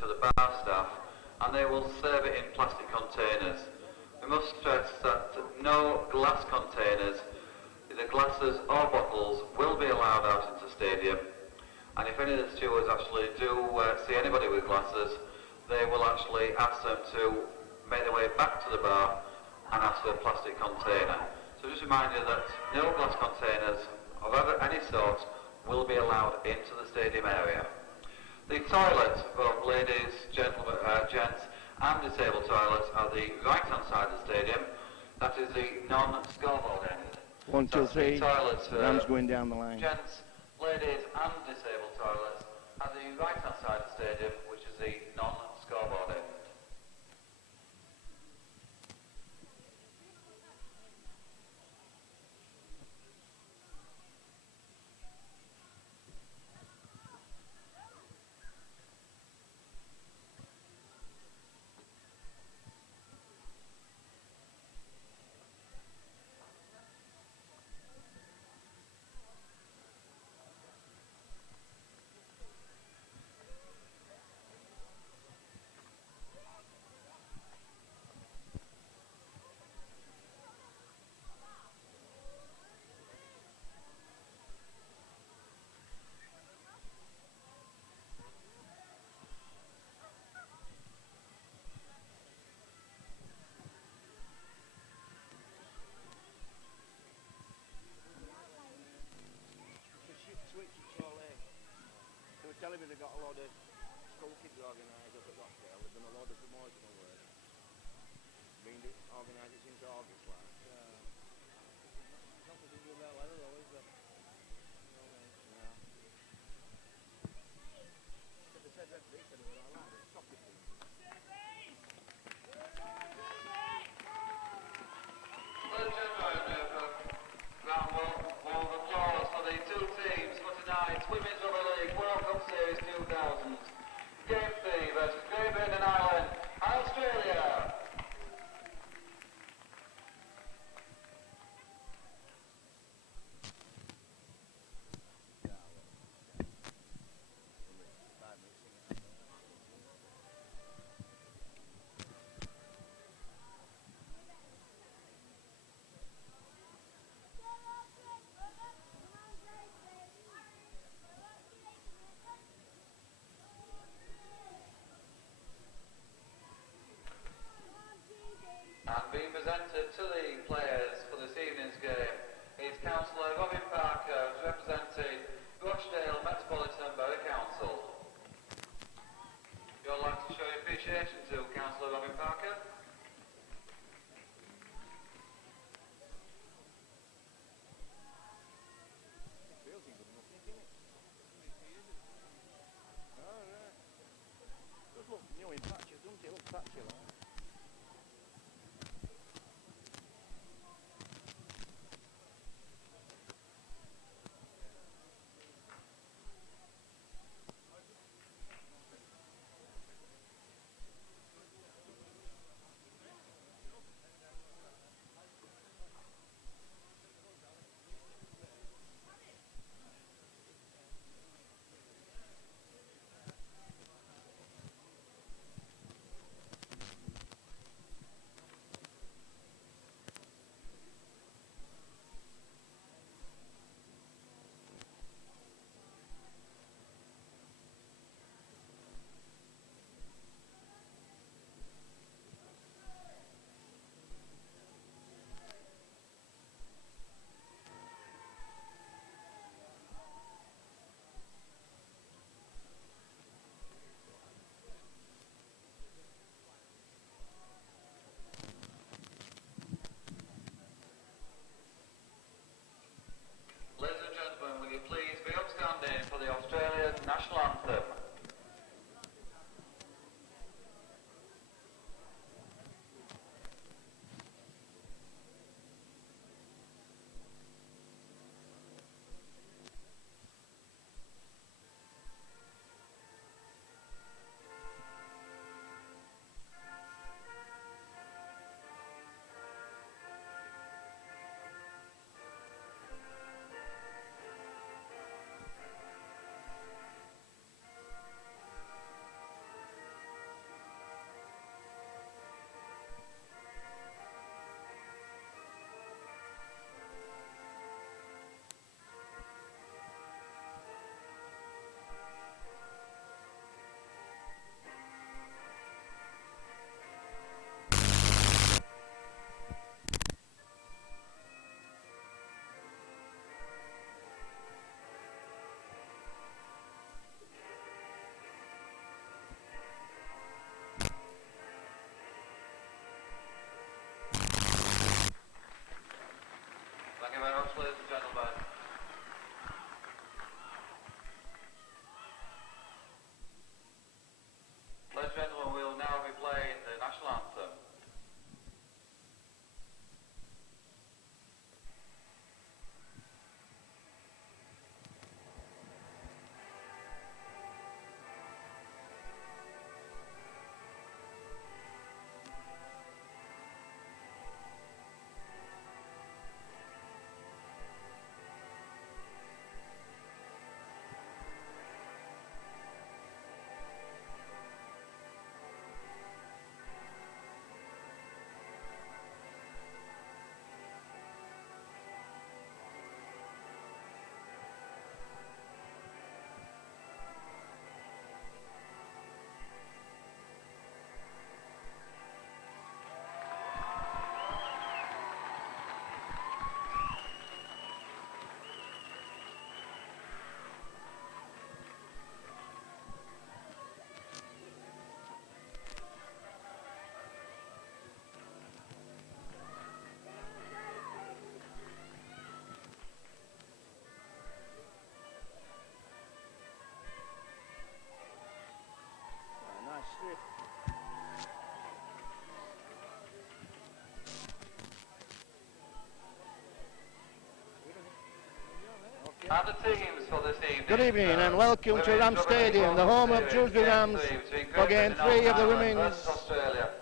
to the bar staff, and they will serve it in plastic containers. We must stress that no glass containers, either glasses or bottles, will be allowed out into the stadium. And if any of the stewards actually do see anybody with glasses, they will actually ask them to make their way back to the bar and ask for a plastic container. So just remind you that no glass containers of any sort will be allowed into the stadium area. The toilets, both ladies, gentlemen, gents and disabled toilets, are the right-hand side of the stadium. That is the non-scoreboard end. 1, 2, 3. Toilets for Ram's going down the line. gents, ladies and disabled toilets at the right-hand side of the stadium, which is the non-scoreboard end. Telling me they've got a lot of school kids organised up at Rochdale. They've done a lot of promotional work. Being organised it since August last. Not to do that weather though, is it? No. They said that they said it was all right. Stop it. Round of applause for the two teams for tonight's Women's Rugby League World Cup Series 2000. Game 3 versus Great Britain and Ireland, Australia. And the teams for this evening. Good evening and welcome to Ram Stadium, the home of Dewsbury Rams, for Game 3 of the Women's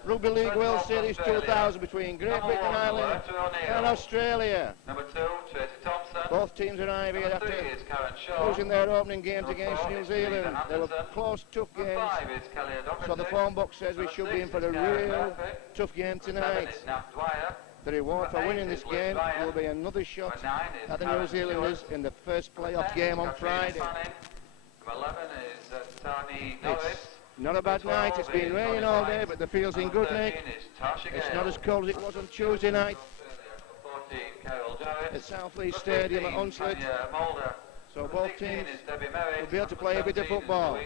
Rugby League World Series 2000 between Great Britain and Ireland and Australia. Number 2, Tracy Thompson. Both teams arrive here Number 3 after is Karen Shaw. losing their opening games Number against 4 New is Zealand. Teresa They were Anderson. close, tough Number games, 5 is Kelly O'Doherty. so the form book says we Number should 6 be in for is a Karen real Murphy. tough game Number 7 tonight. is Nat Dwyer. The reward for Number 8 winning this is Liz game Ryan. will be another shot Number 9 is at the Karen New Zealanders Stewart. in the first Number playoff 10 game is on Katrina Friday. Fanning. Number 11 is Tani Norris. It's not a bad night, it's been raining all day, but the field's in good nick. It's not as cold as it was on Tuesday night at South Leeds Stadium at Hunslet. So both teams will be able to play a bit of football.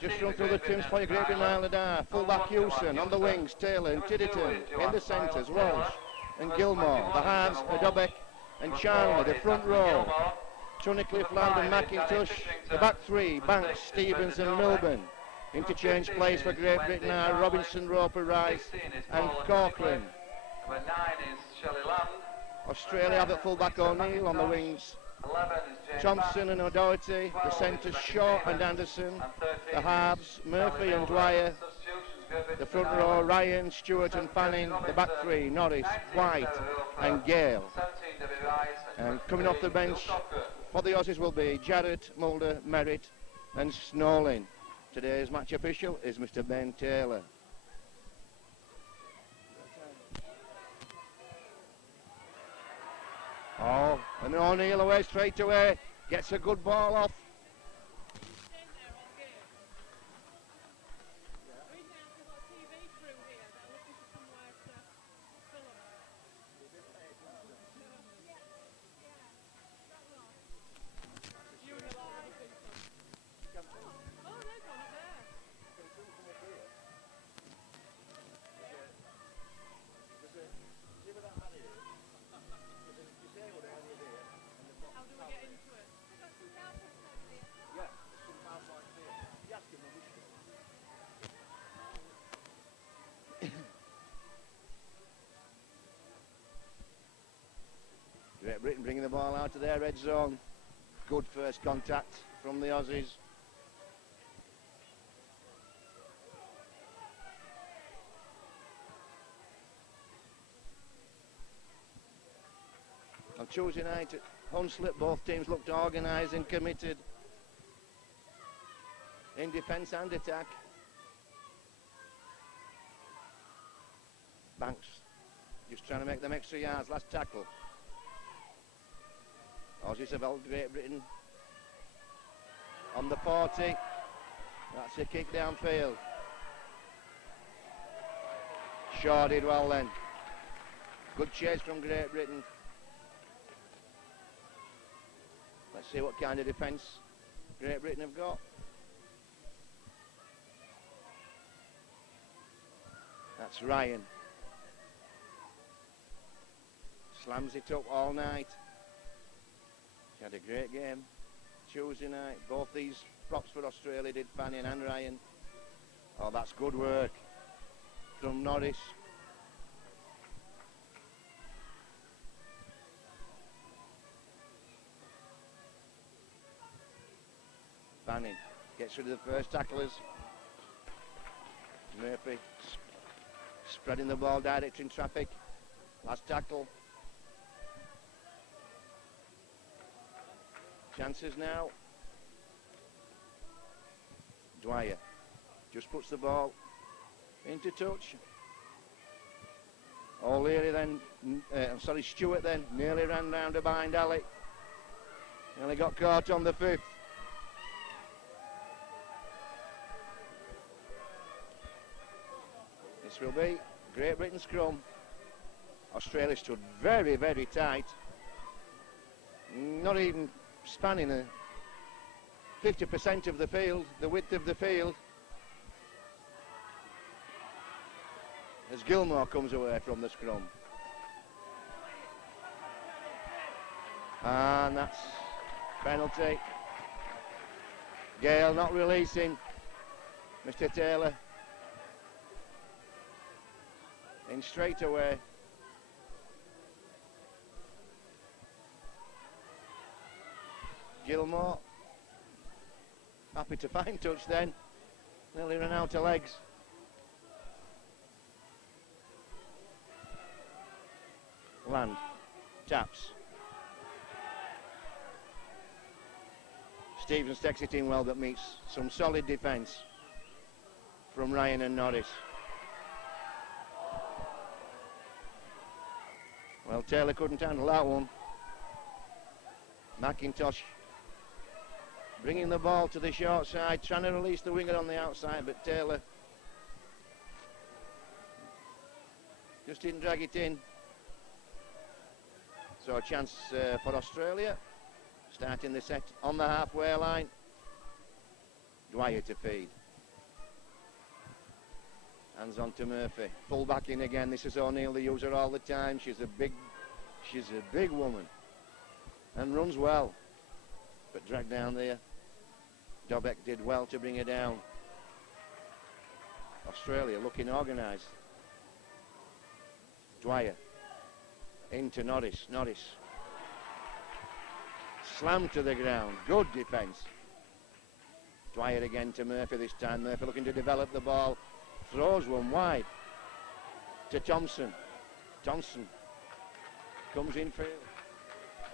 Just run through the teams for your Great Britain Ireland are. Full-back Hewson, on the wings, Taylor and Titterton, in the centres, Walsh and Gilmore, the halves, Adobek and Charlie, the front row, Tunnicliffe, Land and McIntosh, the back three, Banks, Stevens and Milburn. Interchange plays for Great Britain are Robinson, Roper, Rice and Corcoran. Number 9 is Shelley Land. Australia have at full-back O'Neill, on the wings 11 is Jane Thompson and O'Doherty, the centres Shaw and Anderson, the halves Murphy and Dwyer, the front row Ryan, Stewart and Fanning, the back three Norris, White and Gale. And coming off the bench for the Aussies will be Jarrett, Mulder, Merritt and Snowlin. Today's match official is Mr. Ben Taylor. Oh, and O'Neill away straight away, gets a good ball off. Great Britain bringing the ball out of their red zone. Good first contact from the Aussies. On Tuesday night at Hunslet, both teams looked organised and committed in defence and attack. Banks just trying to make them extra yards, last tackle. Aussies have held Great Britain on the 40. That's a kick downfield. Shaw did well then. Good chase from Great Britain. Let's see what kind of defence Great Britain have got. That's Ryan. Slams it up all night. She had a great game Tuesday night. Both these props for Australia did, Fanning and Ryan. Oh, that's good work from Norris. Fanning gets rid of the first tacklers. Murphy spreading the ball, directing traffic. Last tackle. Chances now. Dwyer just puts the ball into touch. O'Leary then, Stewart then nearly ran round a bind alley. Nearly got caught on the 5th. This will be Great Britain scrum. Australia stood very, very tight. Not even spanning 50% of the field, the width of the field. As Gilmore comes away from the scrum. And that's penalty. Gale not releasing Mr. Taylor. In straight away. Gilmore. Happy to find touch then. Nearly ran out of legs. Land. Taps. Stevens takes it in well, but meets some solid defence from Ryan and Norris. Well, Taylor couldn't handle that one. McIntosh bringing the ball to the short side, trying to release the winger on the outside, but Taylor just didn't drag it in. So a chance for Australia, starting the set on the halfway line. Dwyer to feed. Hands on to Murphy. Full back in again. This is O'Neill. They use her all the time. She's a big woman, and runs well, but dragged down there. Dobek did well to bring her down. Australia looking organised. Dwyer into Norris. Norris slammed to the ground. Good defence. Dwyer again to Murphy this time. Murphy looking to develop the ball. Throws one wide to Thompson. Thompson comes in field.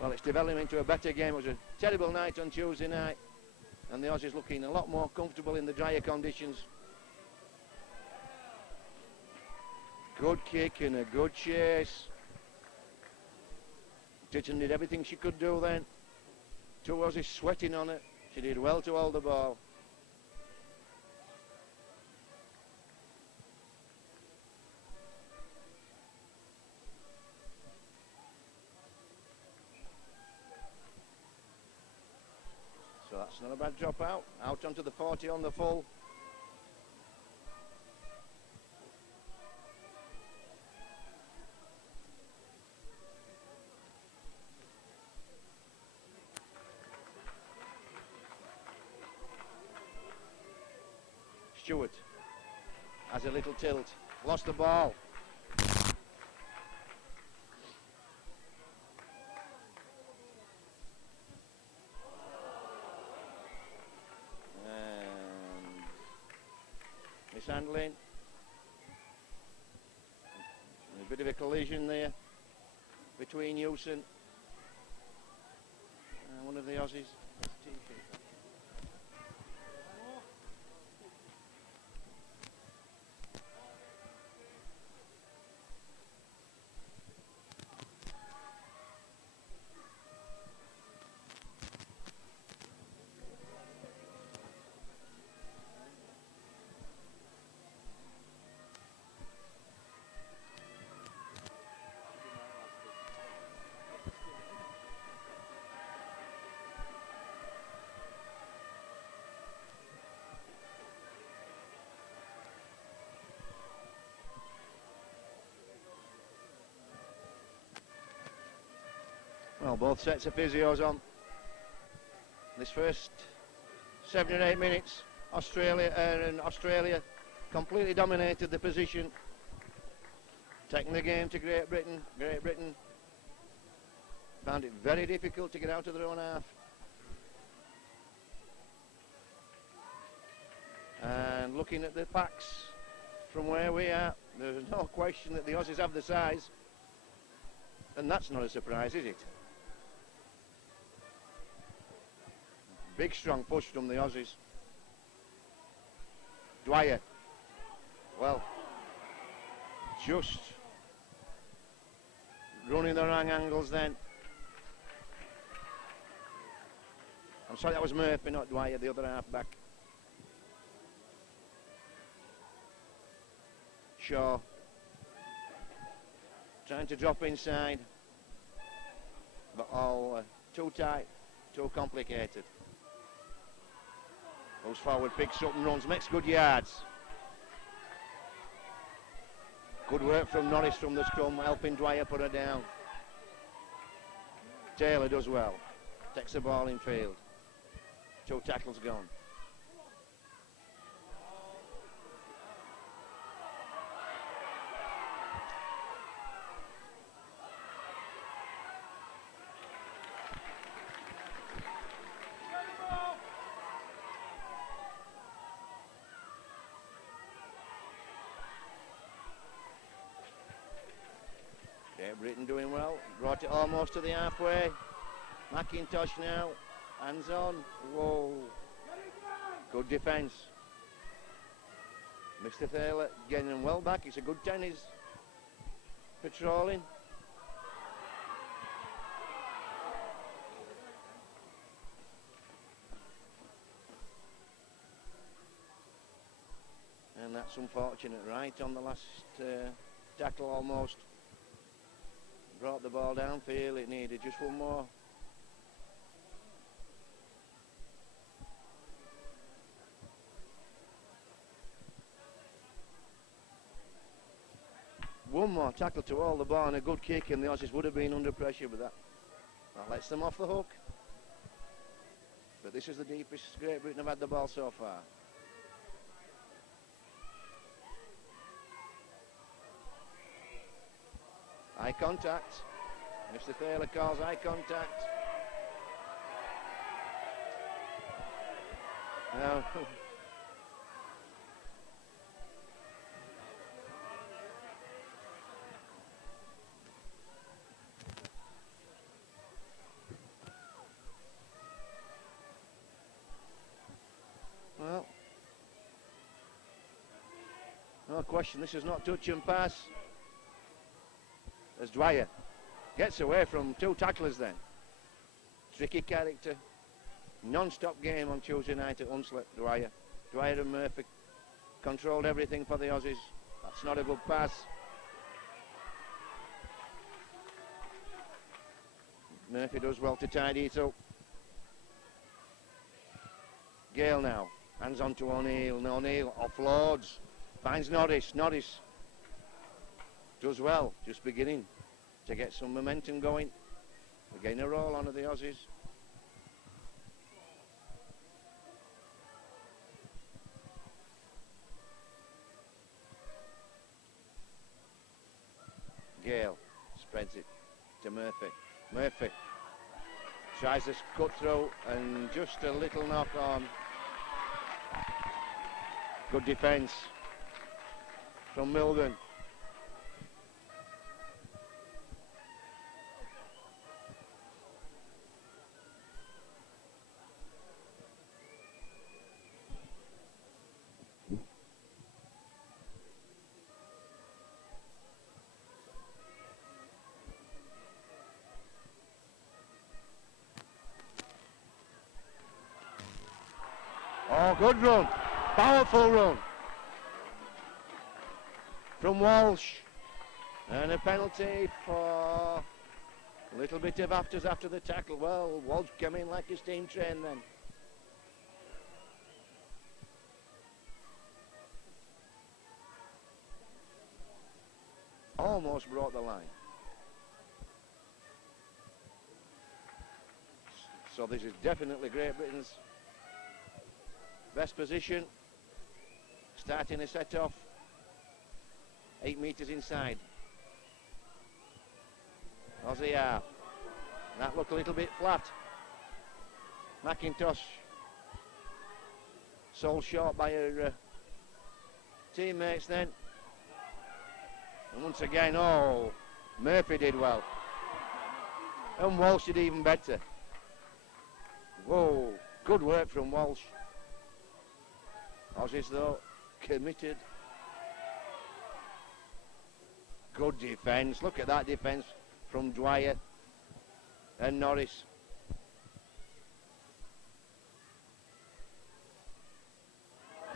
Well, it's developing into a better game. It was a terrible night on Tuesday night, and the Aussies looking a lot more comfortable in the drier conditions. Good kick and a good chase. Titton did everything she could do then. Two Aussies sweating on it. She did well to hold the ball. So that's not a bad drop out. Out onto the 40 on the full. Stewart has a little tilt. Lost the ball. Mishandling. A bit of a collision there between Hewson and one of the Aussies. Well, both sets of physios on. This first 7 or 8 minutes, Australia completely dominated the position, taking the game to Great Britain. Great Britain found it very difficult to get out of their own half. And looking at the packs from where we are, there's no question that the Aussies have the size, and that's not a surprise, is it? Big strong push from the Aussies. Dwyer. Well, just running the wrong angles then. I'm sorry, that was Murphy, not Dwyer, the other half back. Shaw. Trying to drop inside. But all too tight, too complicated. Goes forward, picks up and runs, makes good yards. Good work from Norris from the scrum, helping Dwyer put her down. Taylor does well. Takes the ball in field. 2 tackles gone. Great Britain doing well. Brought it almost to the halfway. McIntosh now. Hands on. Whoa. Good defence. Mr. Thaler getting them well back. It's a good tennis. Patrolling. And that's unfortunate, right on the last tackle almost. Brought the ball downfield, it needed just one more. One more tackle to hold the ball and a good kick, and the Aussies would have been under pressure, but that lets them off the hook. But this is the deepest Great Britain have had the ball so far. Eye contact. Mr. Thaler calls eye contact. No. Well, no question, this is not touch and pass. As Dwyer gets away from two tacklers then. Tricky character. Non-stop game on Tuesday night at Hunslet, Dwyer. Dwyer and Murphy controlled everything for the Aussies. That's not a good pass. Murphy does well to tidy it up. Gale now. Hands on to O'Neill. O'Neill offloads. Finds Norris. Norris does well, just beginning to get some momentum going. We're getting a roll on of the Aussies. Gale spreads it to Murphy. Murphy tries to cut through and just a little knock on. Good defence from Milden. Oh, good run. Powerful run from Walsh. And a penalty for a little bit of afters after the tackle. Well, Walsh came in like a steam train then. Almost brought the line. So this is definitely Great Britain's best position. Starting a set off. 8 metres inside. Aussie half. That looked a little bit flat. McIntosh sold short by her teammates then. And once again, oh, Murphy did well. And Walsh did even better. Whoa, good work from Walsh. Aussies though, committed. Good defence. Look at that defence from Dwyer and Norris.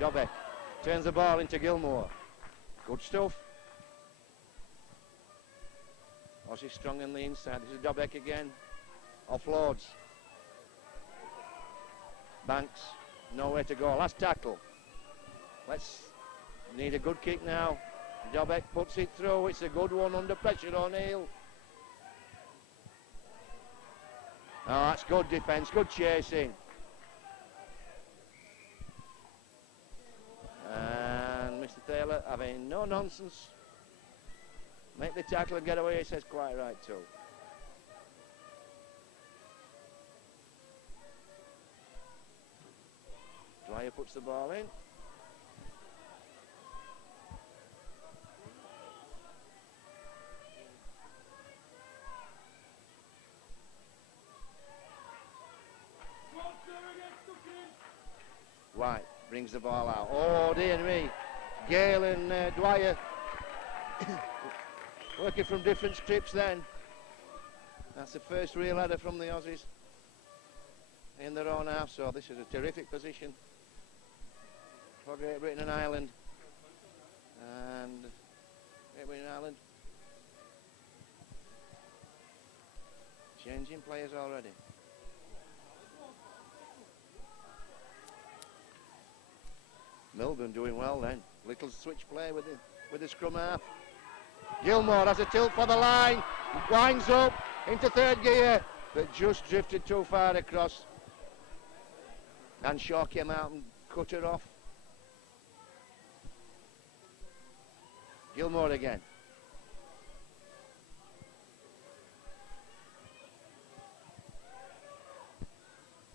Dobbeck turns the ball into Gilmore. Good stuff. Aussies strong on the inside. This is Dobbeck again. Offloads. Banks, nowhere to go. Last tackle. Let's need a good kick now. Dobbeck puts it through. It's a good one under pressure. O'Neill. Oh, that's good defence. Good chasing. And Mr. Thaler having no nonsense. Make the tackle and get away. He says quite right too. Dwyer puts the ball in. brings the ball out. Oh dear me, Gale and Dwyer working from different scripts then. That's the first real header from the Aussies in their own half, so this is a terrific position for Great Britain and Ireland. And Great Britain and Ireland changing players already. Milburn doing well then. Little switch play with the scrum half. Gilmore has a tilt for the line, winds up into third gear, but just drifted too far across. And Shaw came out and cut her off. Gilmore again.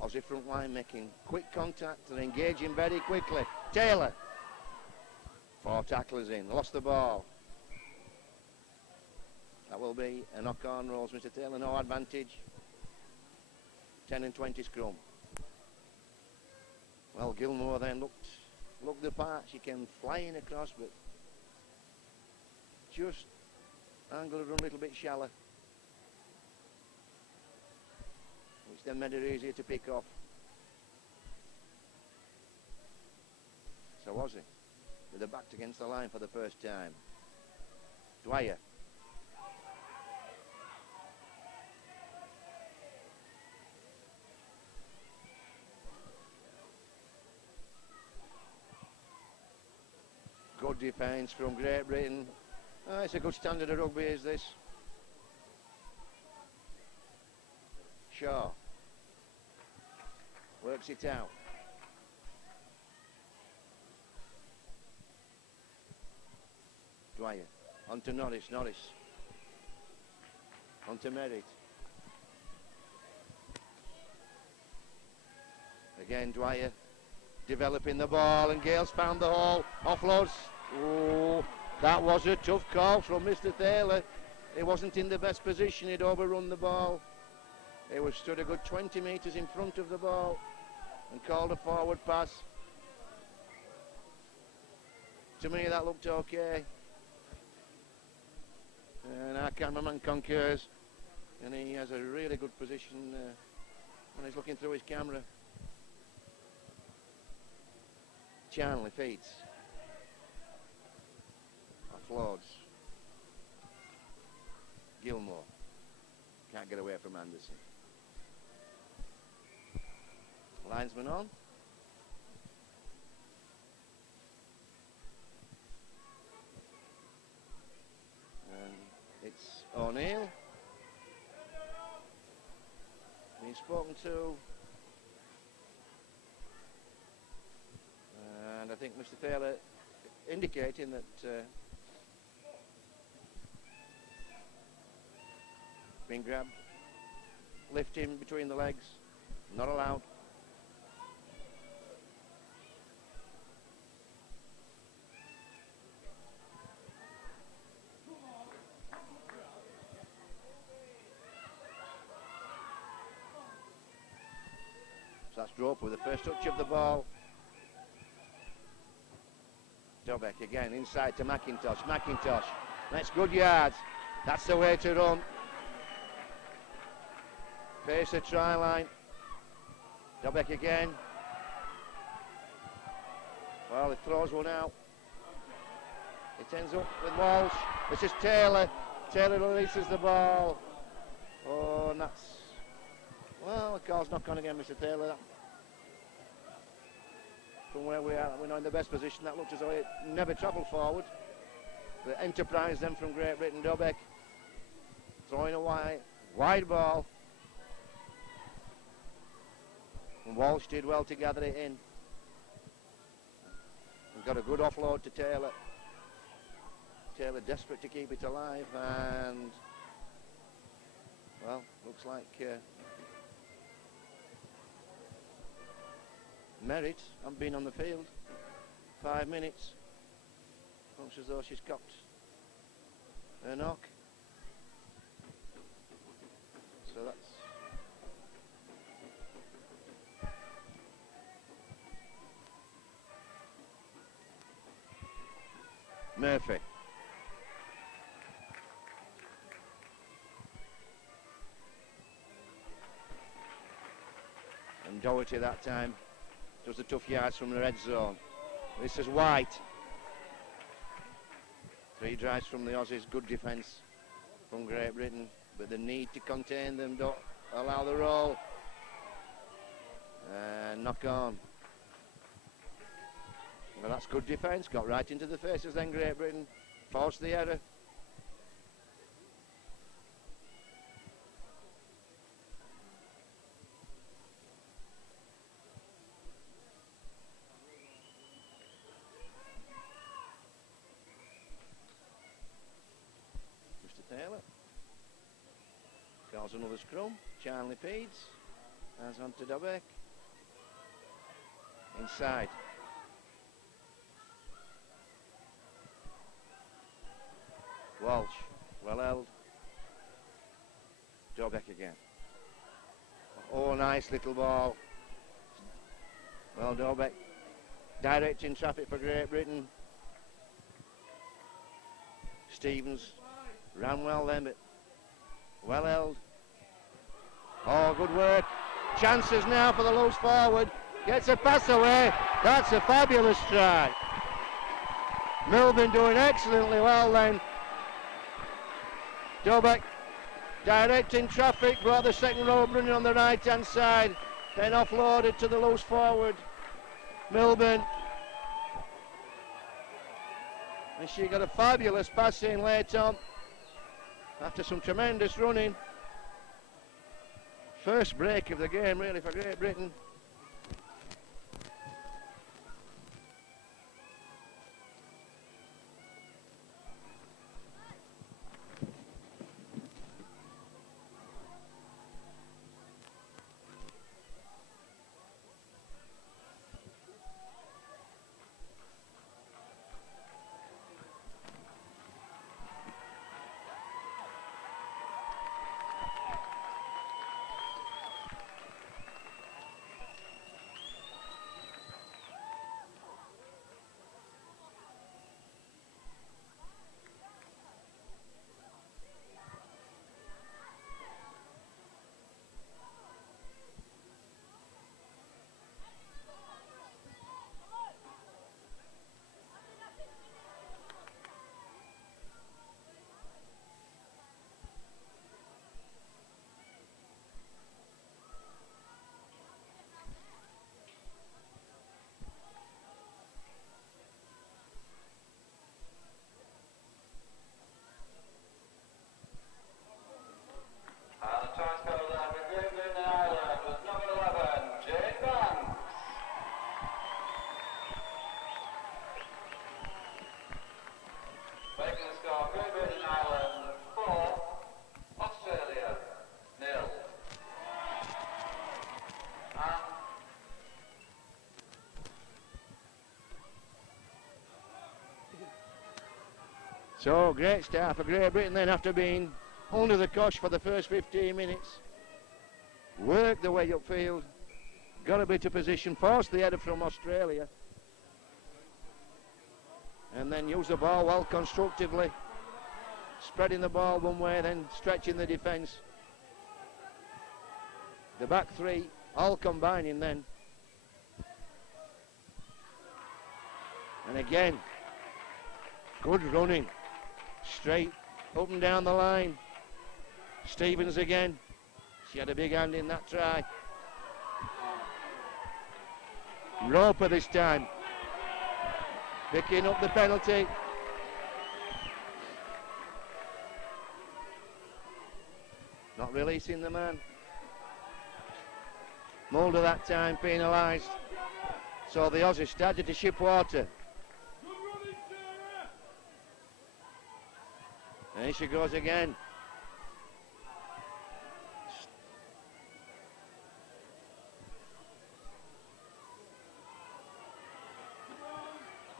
Aussie front line making quick contact and engaging very quickly. Taylor. 4 tacklers in, lost the ball. That will be a knock-on rolls, Mr. Taylor, no advantage. 10 and 20 scrum. Well, Gilmore then looked the part. She came flying across, but just angled her a little bit shallow, which then made it easier to pick off. So was it, with her back against the line for the first time. Dwyer. Good defence from Great Britain. Oh, it's a good standard of rugby, is this? Shaw works it out. Dwyer on to Norris. On to Merritt. Again Dwyer developing the ball, and Gale's found the hole. Offloads. Oh, that was a tough call from Mr. Taylor. He wasn't in the best position. He'd overrun the ball. He was stood a good 20 metres in front of the ball and called a forward pass. To me that looked okay. And our cameraman concurs, and he has a really good position when he's looking through his camera. Charnley feeds. Offloads. Gilmore. Can't get away from Anderson. Linesman on. And it's O'Neill. Being spoken to. And I think Mr. Taylor indicating that being grabbed, lift him between the legs, not allowed. So that's Drope with the first touch of the ball. Dobek again, inside to McIntosh. That's good yards. That's the way to run. Face the try line. Dobek again. Well, it throws one out. It ends up with Walsh. This is Taylor. Taylor releases the ball. Oh, and that's... Well, the call's not gone again, Mr. Taylor. From where we are, we're not in the best position. That looked as though it never travelled forward. The enterprise then from Great Britain. Dobek throwing a wide ball. And Walsh did well to gather it in. And got a good offload to Taylor. Taylor desperate to keep it alive, and well, looks like Merritt hasn't been on the field 5 minutes. Looks as though she's copped a knock. So that's Murphy. And Doherty that time does the tough yards from the red zone. This is White. 3 drives from the Aussies, good defence from Great Britain, but the need to contain them, don't allow the roll. And knock on. Well, that's good defence, got right into the faces then Great Britain, forced the error. Taylor calls another scrum. Charlie Peeds has on to Dobek. Inside. Walsh, well held. Dobek again. Oh, nice little ball. Well, Dobek directing traffic for Great Britain. Stevens ran well then, but well held. Oh, good work. Chances now for the loose forward. Gets a pass away. That's a fabulous try. Milburn doing excellently well then. Dobek directing traffic, brought the second row running on the right hand side, then offloaded to the loose forward. Milburn. And she got a fabulous pass in late on after some tremendous running. First break of the game really for Great Britain. So great start for Great Britain then after being under the cosh for the first 15 minutes. Worked the way upfield, got a bit of position, forced the header from Australia. And then used the ball well constructively, spreading the ball one way, then stretching the defence. The back three all combining then. And again, good running, straight up and down the line. Stevens again, she had a big hand in that try. Roper this time, picking up the penalty. Not releasing the man. Mulder that time penalised. So the Aussies started to ship water. And here she goes again.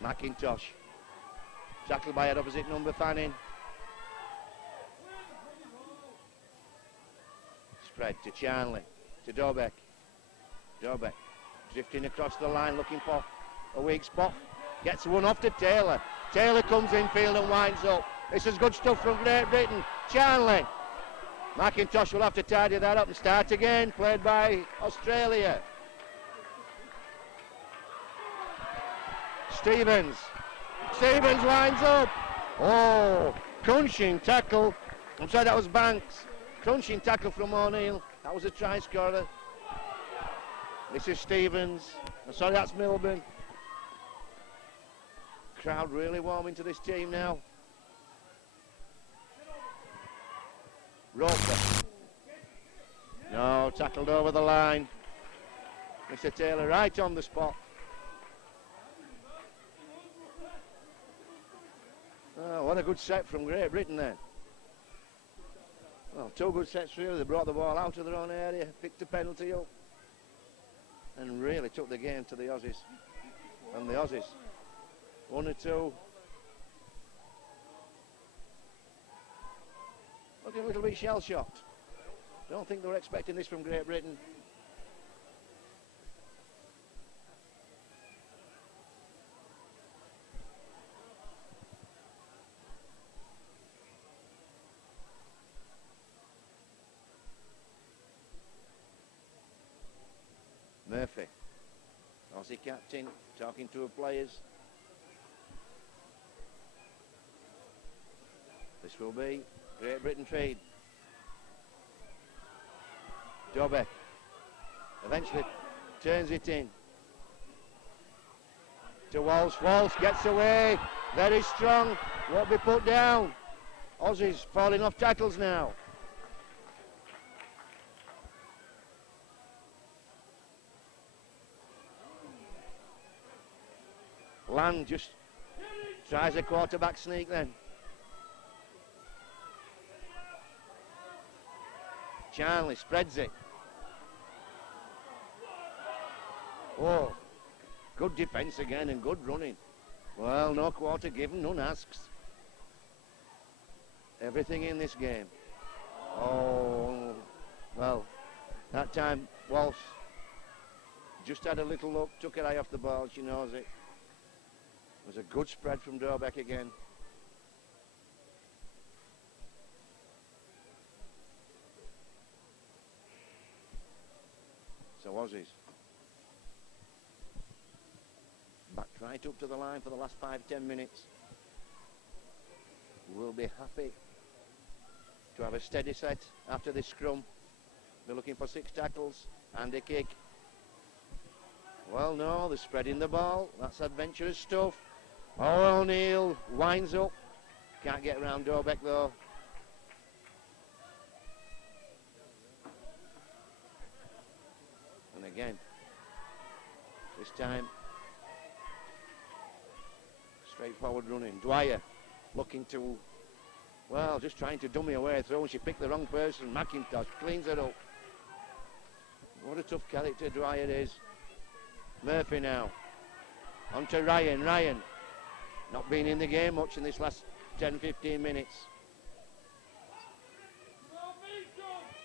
McIntosh, tackled by her opposite number, Fanning. Spread to Charnley, to Dobek. Dobek drifting across the line looking for a weak spot. Gets one off to Taylor. Taylor comes infield and winds up. This is good stuff from Great Britain. Charnley. McIntosh will have to tidy that up and start again. Played by Australia. Stevens winds up. Oh, crunching tackle. I'm sorry, that was Banks. Crunching tackle from O'Neill. That was a try scorer. This is Stevens. I'm sorry, that's Milburn. Crowd really warming to this team now. Roper. No, tackled over the line. Mr. Taylor right on the spot. Oh, what a good set from Great Britain then. Well, two good sets really. They brought the ball out of their own area, picked a penalty up, and really took the game to the Aussies. And the Aussies, 1 or 2. Looking a little bit shell-shocked. Don't think they were expecting this from Great Britain. Murphy, Aussie captain, talking to her players. This will be Great Britain trade. Dobbe eventually turns it in to Walsh. Walsh gets away, very strong, won't be put down. Aussies falling off tackles now. Land just tries a quarterback sneak then. Charnley spreads it. Oh, good defence again and good running. Well, no quarter given, none asks. Everything in this game. Oh, well, that time Walsh just had a little look, took her eye off the ball, she knows it. It was a good spread from Dorbeck again. So Aussies backed right up to the line for the last 5-10 minutes. We'll be happy to have a steady set after this scrum. They're looking for 6 tackles and a kick. Well, no, they're spreading the ball. That's adventurous stuff. Oh, O'Neill winds up. Can't get around Dorbeck though. And again, this time, straightforward running. Dwyer looking to, well, just trying to dummy away through. She picked the wrong person. McIntosh cleans it up. What a tough character Dwyer is. Murphy now. On to Ryan. Ryan not been in the game much in this last 10-15 minutes.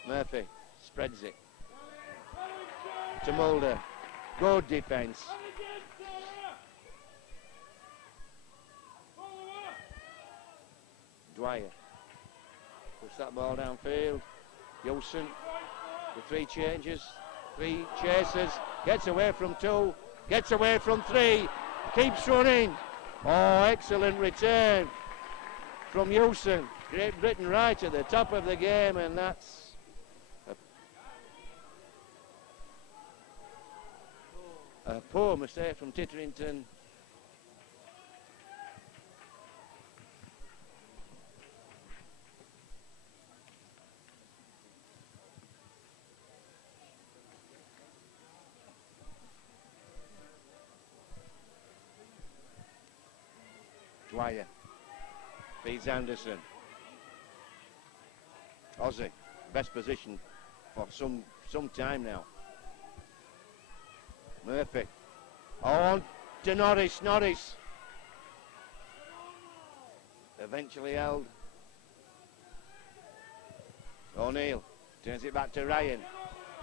Murphy spreads it to Mulder. Good defence. Dwyer puts that ball downfield. Wilson with 3 changes, 3 chasers, gets away from 2, gets away from 3, keeps running. Oh, excellent return from Hewson. Great Britain right at the top of the game, and that's a poor mistake from Titterington. Dwyer feeds Anderson. Aussie, best position for some time now. Murphy. On to Norris. Norris. Eventually held. O'Neill turns it back to Ryan.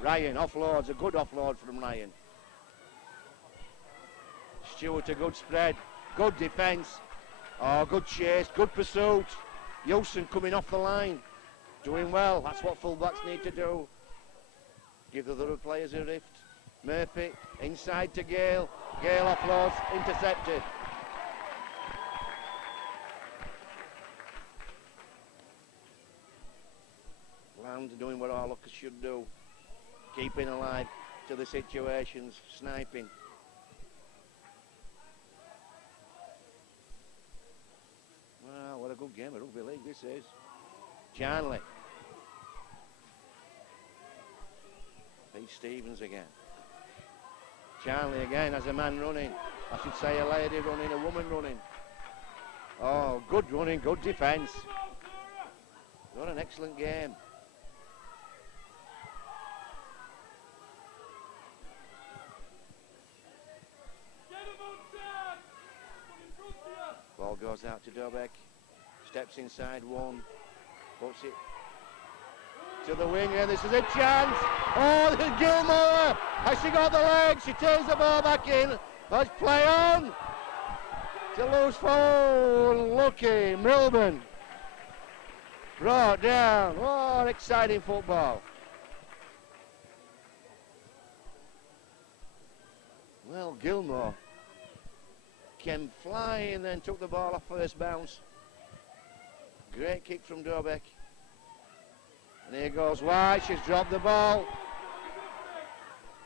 Ryan offloads, a good offload from Ryan. Stewart, a good spread. Good defence. Oh, good chase, good pursuit. Houston coming off the line. Doing well, that's what fullbacks need to do. Give the other players a rift. Murphy, inside to Gale. Gale offloads, intercepted. Land doing what all lookers should do. Keeping alive to the situations, sniping. Wow, what a good game of rugby league this is. Charnley. Pete Stevens again. Charnley again has a man running. I should say a lady running, a woman running. Oh, good running, good defence. What an excellent game. Ball goes out to Dobek. Steps inside one. Puts it to the wing, and this is a chance. Oh, this is Gilmore. Has she got the legs? She turns the ball back in. Let's play on. To loose forward. Lucky Milburn. Brought down. Oh, exciting football. Well, Gilmore came flying and then took the ball off first bounce. Great kick from Dobek. And here goes wide, she's dropped the ball.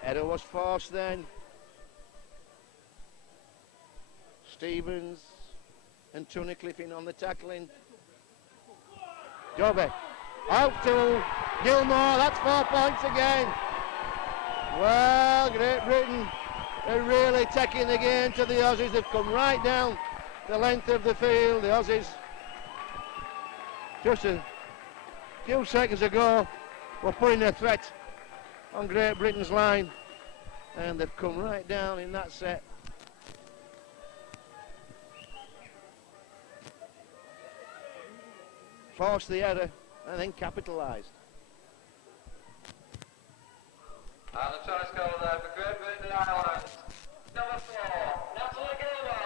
Header was forced then. Stevens and Tunnicliffe in on the tackling. Dobek out to Gilmore, that's 4 points again. Well, Great Britain are really taking the game to the Aussies. They've come right down the length of the field. The Aussies, just a few seconds ago, were putting a threat on Great Britain's line, and they've come right down in that set. Forced the error and then capitalised. And the try score there for Great Britain and Ireland. Number 4, Natalie Gilmore.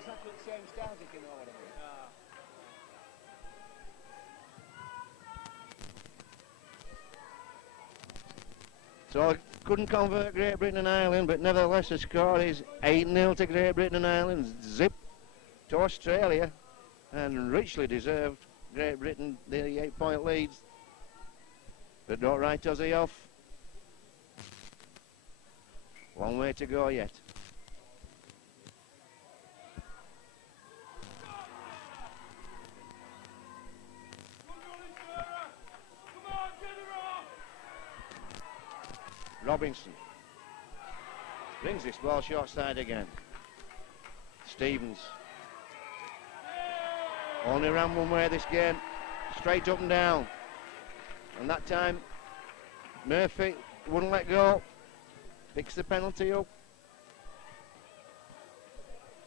Exactly the same styles, if you know what I mean. So couldn't convert Great Britain and Ireland, but nevertheless the score is 8-0 to Great Britain and Ireland. Zip to Australia, and richly deserved. Great Britain, the 8-point leads. But don't write Aussie off. Long way to go yet. Robinson brings this ball short side again. Stevens only ran one way this game, straight up and down, and that time Murphy wouldn't let go, picks the penalty up.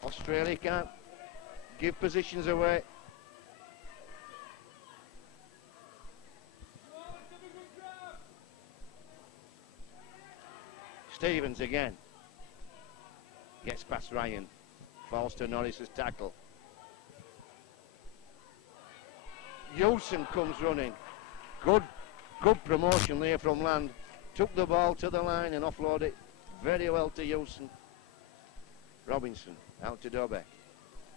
Australia can't give positions away. Stevens again. Gets past Ryan. Falls to Norris's tackle. Houston comes running. Good promotion there from Land. Took the ball to the line and offloaded it very well to Houston. Robinson out to Dobek.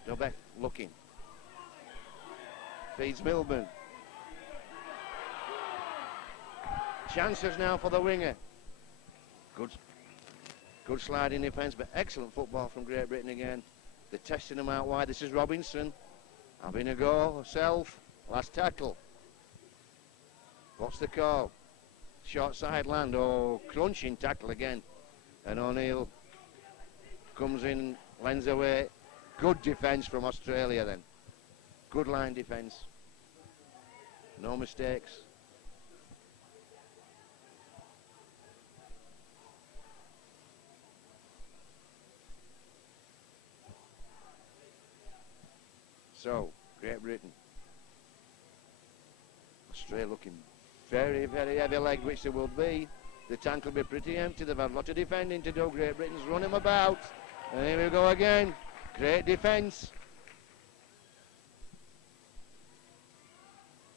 Dobek looking. Feeds Milburn. Chances now for the winger. Good sliding defence, but excellent football from Great Britain again. They're testing them out wide. This is Robinson having a go herself. Last tackle. What's the call? Short side land. Oh, crunching tackle again. And O'Neill comes in, lends away. Good defence from Australia then. Good line defence. No mistakes. So, Great Britain. Australia looking very, very heavy leg, which they will be. The tank will be pretty empty. They've had a lot of defending to do. Great Britain's run him about. And here we go again. Great defence.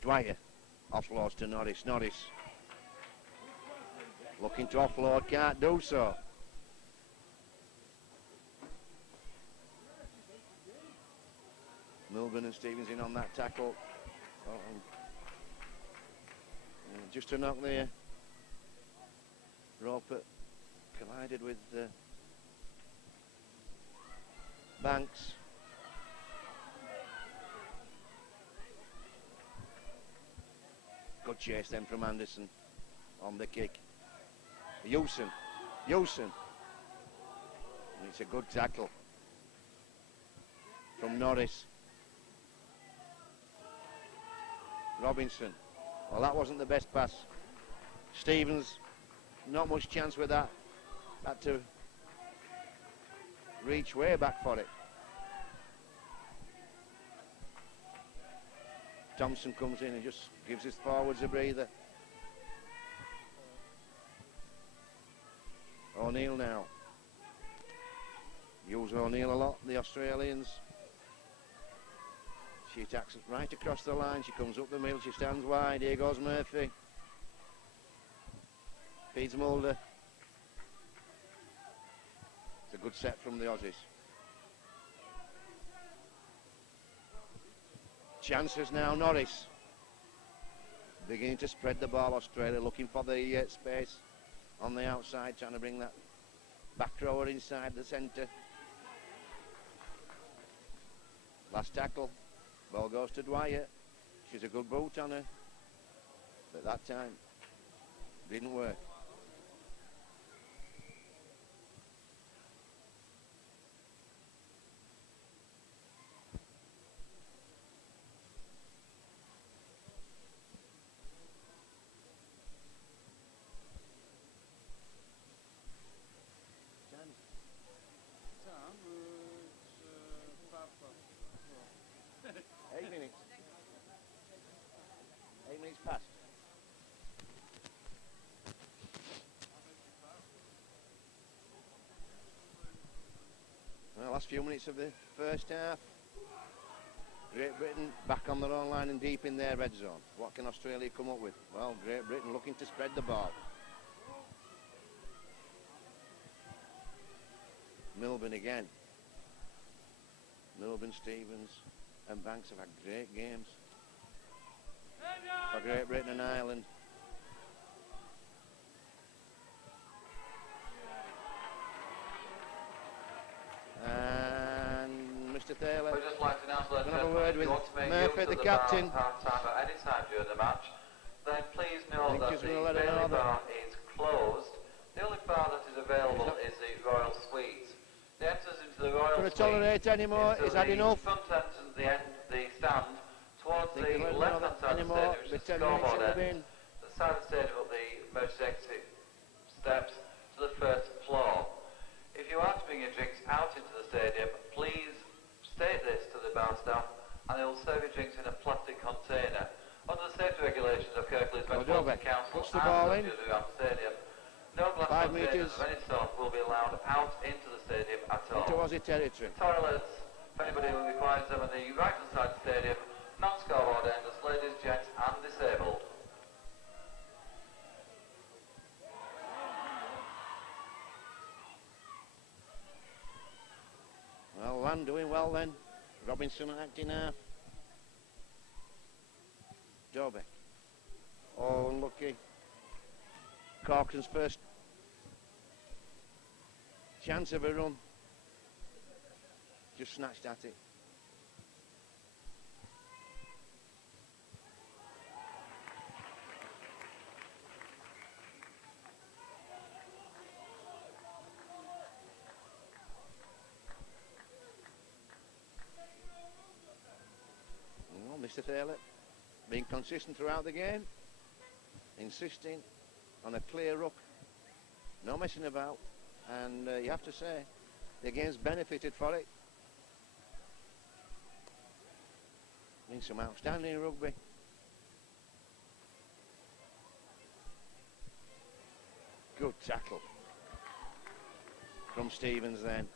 Dwyer offloads to Norris. Norris looking to offload, can't do so. Milburn and Stevens in on that tackle. Just a knock there. Roper collided with Banks. Good chase then from Anderson on the kick. Hewson. It's a good tackle from Norris. Robinson. Well, that wasn't the best pass. Stevens, not much chance with that. Had to reach way back for it. Thompson comes in and just gives his forwards a breather. O'Neill now. Use O'Neill a lot, the Australians. She attacks right across the line. She comes up the middle. She stands wide. Here goes Murphy. Feeds Mulder. It's a good set from the Aussies. Chances now, Norris. Beginning to spread the ball, Australia looking for the space on the outside, trying to bring that back rower inside the centre. Last tackle. Ball goes to Dwyer. She's a good boot on her. But that time, didn't work. Past. Well, last few minutes of the first half. Great Britain back on their own line and deep in their red zone. What can Australia come up with? Well, Great Britain looking to spread the ball. Milburn again. Milburn, Stevens and Banks have had great games for Great Britain and Ireland. And Mr. Taylor, we'd just like to announce that have a word with Murphy, the captain. Half-time at any time during the match, then please know that the Bailey bar is closed. The only bar that is available is the Royal Suite. The entrance into the Royal Suite tolerate anymore? Is that enough? Front entrance, the stand towards the left-hand side of the stadium, which is the scoreboard end. The side of the stadium up the emergency exit steps to the first floor. If you are to bring your drinks out into the stadium, please state this to the bar staff and they will serve your drinks in a plastic container. Under the safety regulations of Kirklees Metropolitan Council and the stadium, no glass containers of any sort will be allowed out into the stadium at all. Into Aussie territory. Toilets, if anybody requires them on the right-hand side of the stadium, non-scoreboard enders, ladies, gents and disabled. Well, Land doing well then. Robinson acting half. Dobek. Oh, unlucky. Corcoran's first chance of a run. Just snatched at it. Well, Mr. Thaler being consistent throughout the game, insisting on a clear ruck, no messing about, and you have to say the game's benefited for it. Been some outstanding rugby. Good tackle from Stevens then.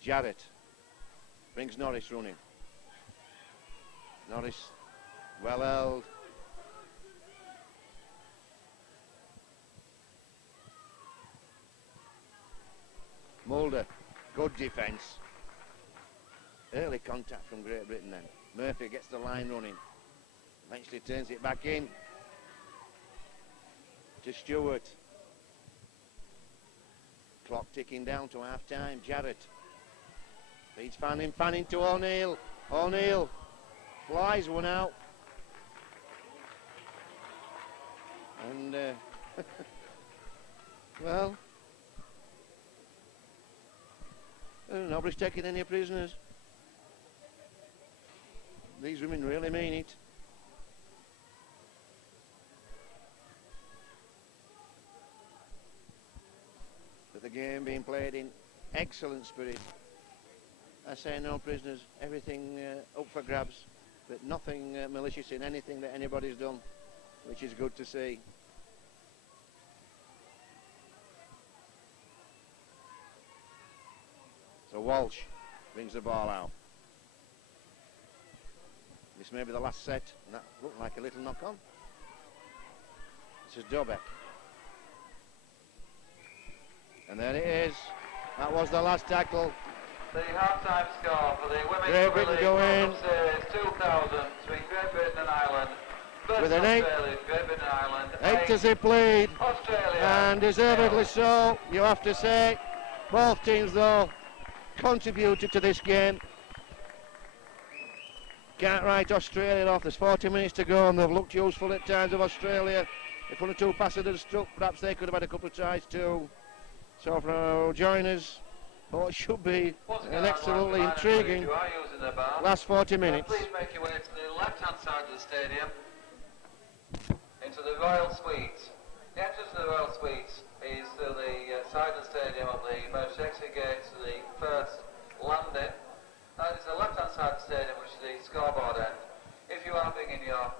Jarrett brings Norris running. Norris well held. Mulder, good defence. Early contact from Great Britain then. Murphy gets the line running. Eventually turns it back in to Stewart. Clock ticking down to half time. Jarrett feeds Fanning. Fanning to O'Neill. O'Neill flies one out. And well, nobody's taking any prisoners. These women really mean it. But the game being played in excellent spirit. I say no prisoners, everything up for grabs, but nothing malicious in anything that anybody's done, which is good to see. So Walsh brings the ball out. This may be the last set, and that looked like a little knock-on. This is Dobek. And there it is. That was the last tackle. The half-time score for the Great Women's Britain League go in. Series 2000 between Great Britain and Ireland. With an 8. Great Britain and Ireland. 8 as it played. Australia. And deservedly so, you have to say. Both teams, though, contributed to this game. Can't write Australia off. There's 40 minutes to go and they've looked useful at times of Australia. If one or two passes had struck, perhaps they could have had a couple of tries too. So for our joiners, it should be an absolutely intriguing last 40 minutes. Please make your way to the left-hand side of the stadium, into the Royal Suites. The entrance to the Royal Suites is to the side of the stadium of the most exit gate to the first landing. That is the left-hand side of the stadium, which is the scoreboard end. If you are bringing your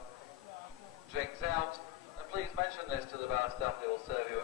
drinks out, and please mention this to the bar staff, they will serve you.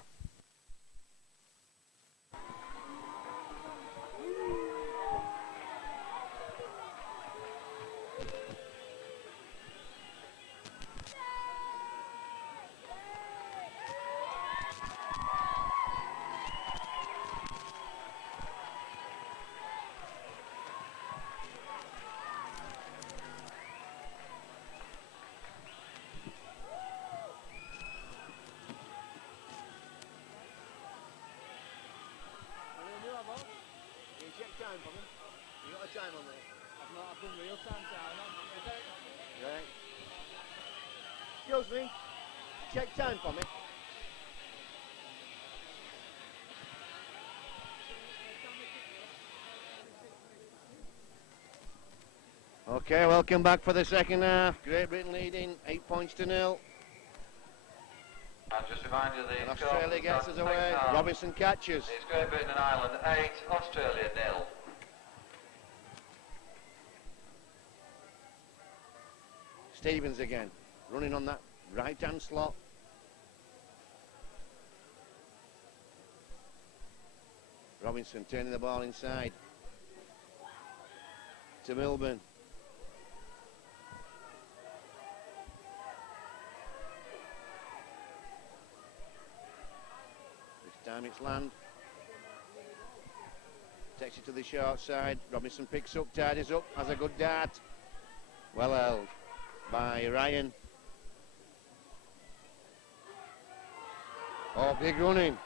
Time on there. I've done real time now. Right. Excuse me. Check time for me. Okay, welcome back for the second half. Great Britain leading 8-0. And just remind you the and Australia gets us away. Robinson catches. It's Great Britain and Ireland 8, Australia 0. Stevens again, running on that right-hand slot. Robinson turning the ball inside to Milburn. This time it's Land. Takes it to the short side. Robinson picks up, tidies up, has a good dart. Well held by Ryan. Oh, big running.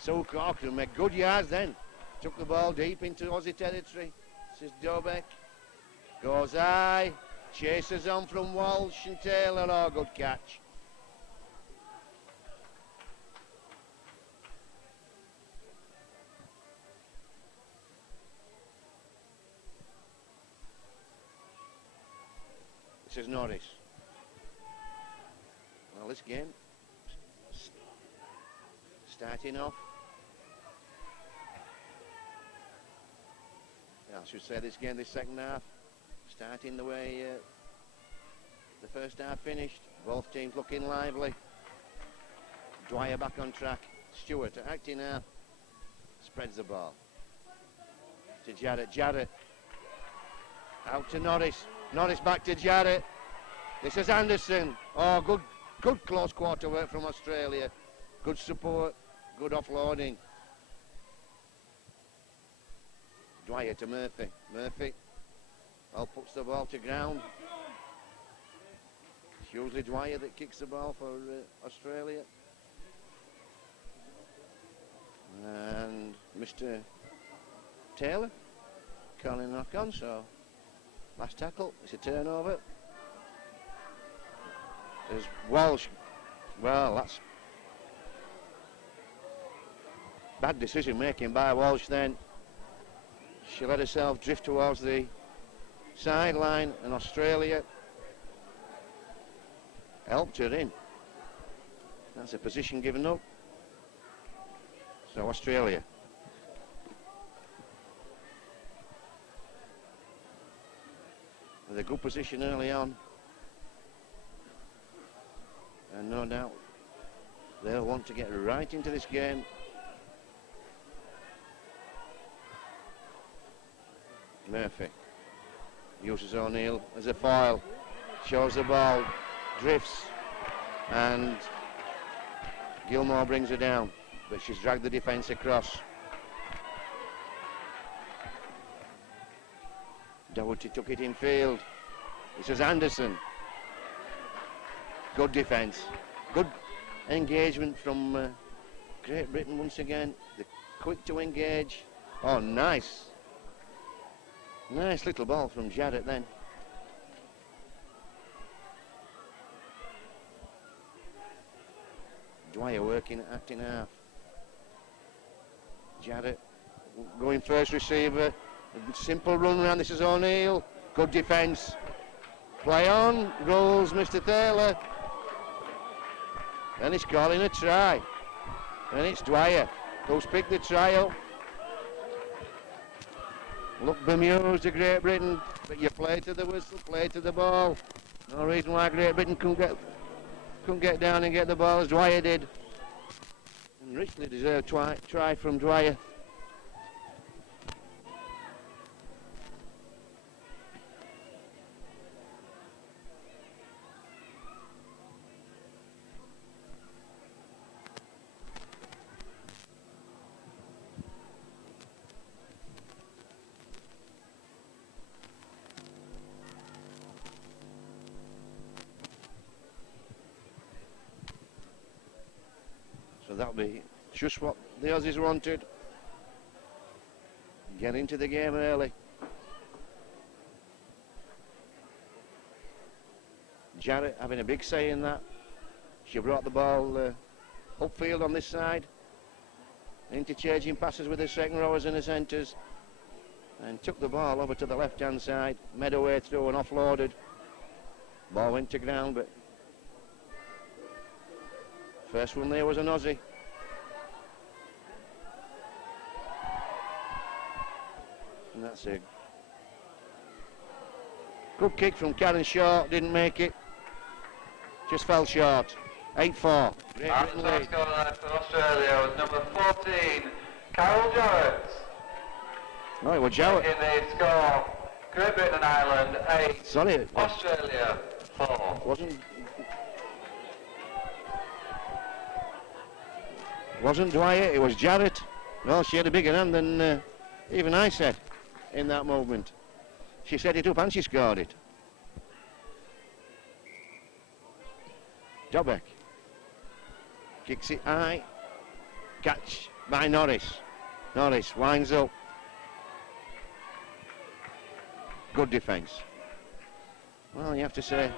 So Cork make good yards then. Took the ball deep into Aussie territory. This is Dobek. Goes high. Chases on from Walsh and Taylor. Oh, good catch. This is Norris. Well, this game starting off. Yeah, I should say this game, this second half, starting the way the first half finished. Both teams looking lively. Dwyer back on track. Stewart acting now. Spreads the ball to Jarrett. Jarrett out to Norris. Norris back to Jarrett. This is Anderson. Oh, good close quarter work from Australia. Good support, good offloading. Dwyer to Murphy. Murphy puts the ball to ground. It's usually Dwyer that kicks the ball for Australia. And Mr. Taylor calling knock on, so last tackle, it's a turnover. There's Walsh. Well, that's bad decision making by Walsh then. She let herself drift towards the sideline, and Australia helped her in. That's a position given up. So Australia. With a good position early on. And no doubt they'll want to get right into this game. Murphy uses O'Neill as a foil, shows the ball, drifts, and Gilmore brings her down, but she's dragged the defence across. Doherty took it in field. This is Anderson. Good defence, good engagement from Great Britain once again. They're quick to engage. Oh, nice. Nice little ball from Jarrett then. Dwyer working at acting half. Jarrett going first receiver. Simple run around. This is O'Neill. Good defence. Play on. Rolls Mr. Taylor. And he's calling a try. And it's Dwyer who's picked the try up. Look bemused to Great Britain, but you play to the whistle, play to the ball. No reason why Great Britain couldn't get down and get the ball as Dwyer did. And richly deserved try from Dwyer. So that'll be just what the Aussies wanted. Get into the game early. Jarrett having a big say in that. She brought the ball upfield on this side, interchanging passes with the second rowers and the centres, and took the ball over to the left hand side, made her way through and offloaded. Ball went to ground, but first one there was an Aussie. And that's a good kick from Karen Shaw, didn't make it. Just fell short. 8-4. Great Britain lead. Score there for Australia was number 14, Carol Jarrett. Oh, it was Jarrett. In the score, Great Britain and Ireland 8, Sorry, Australia 4. Wasn't Dwyer, it was Jarrett. Well, she had a bigger hand than even I said in that movement. She set it up and she scored it. Dobek kicks it high. Catch by Norris. Norris winds up. Good defence. Well, you have to say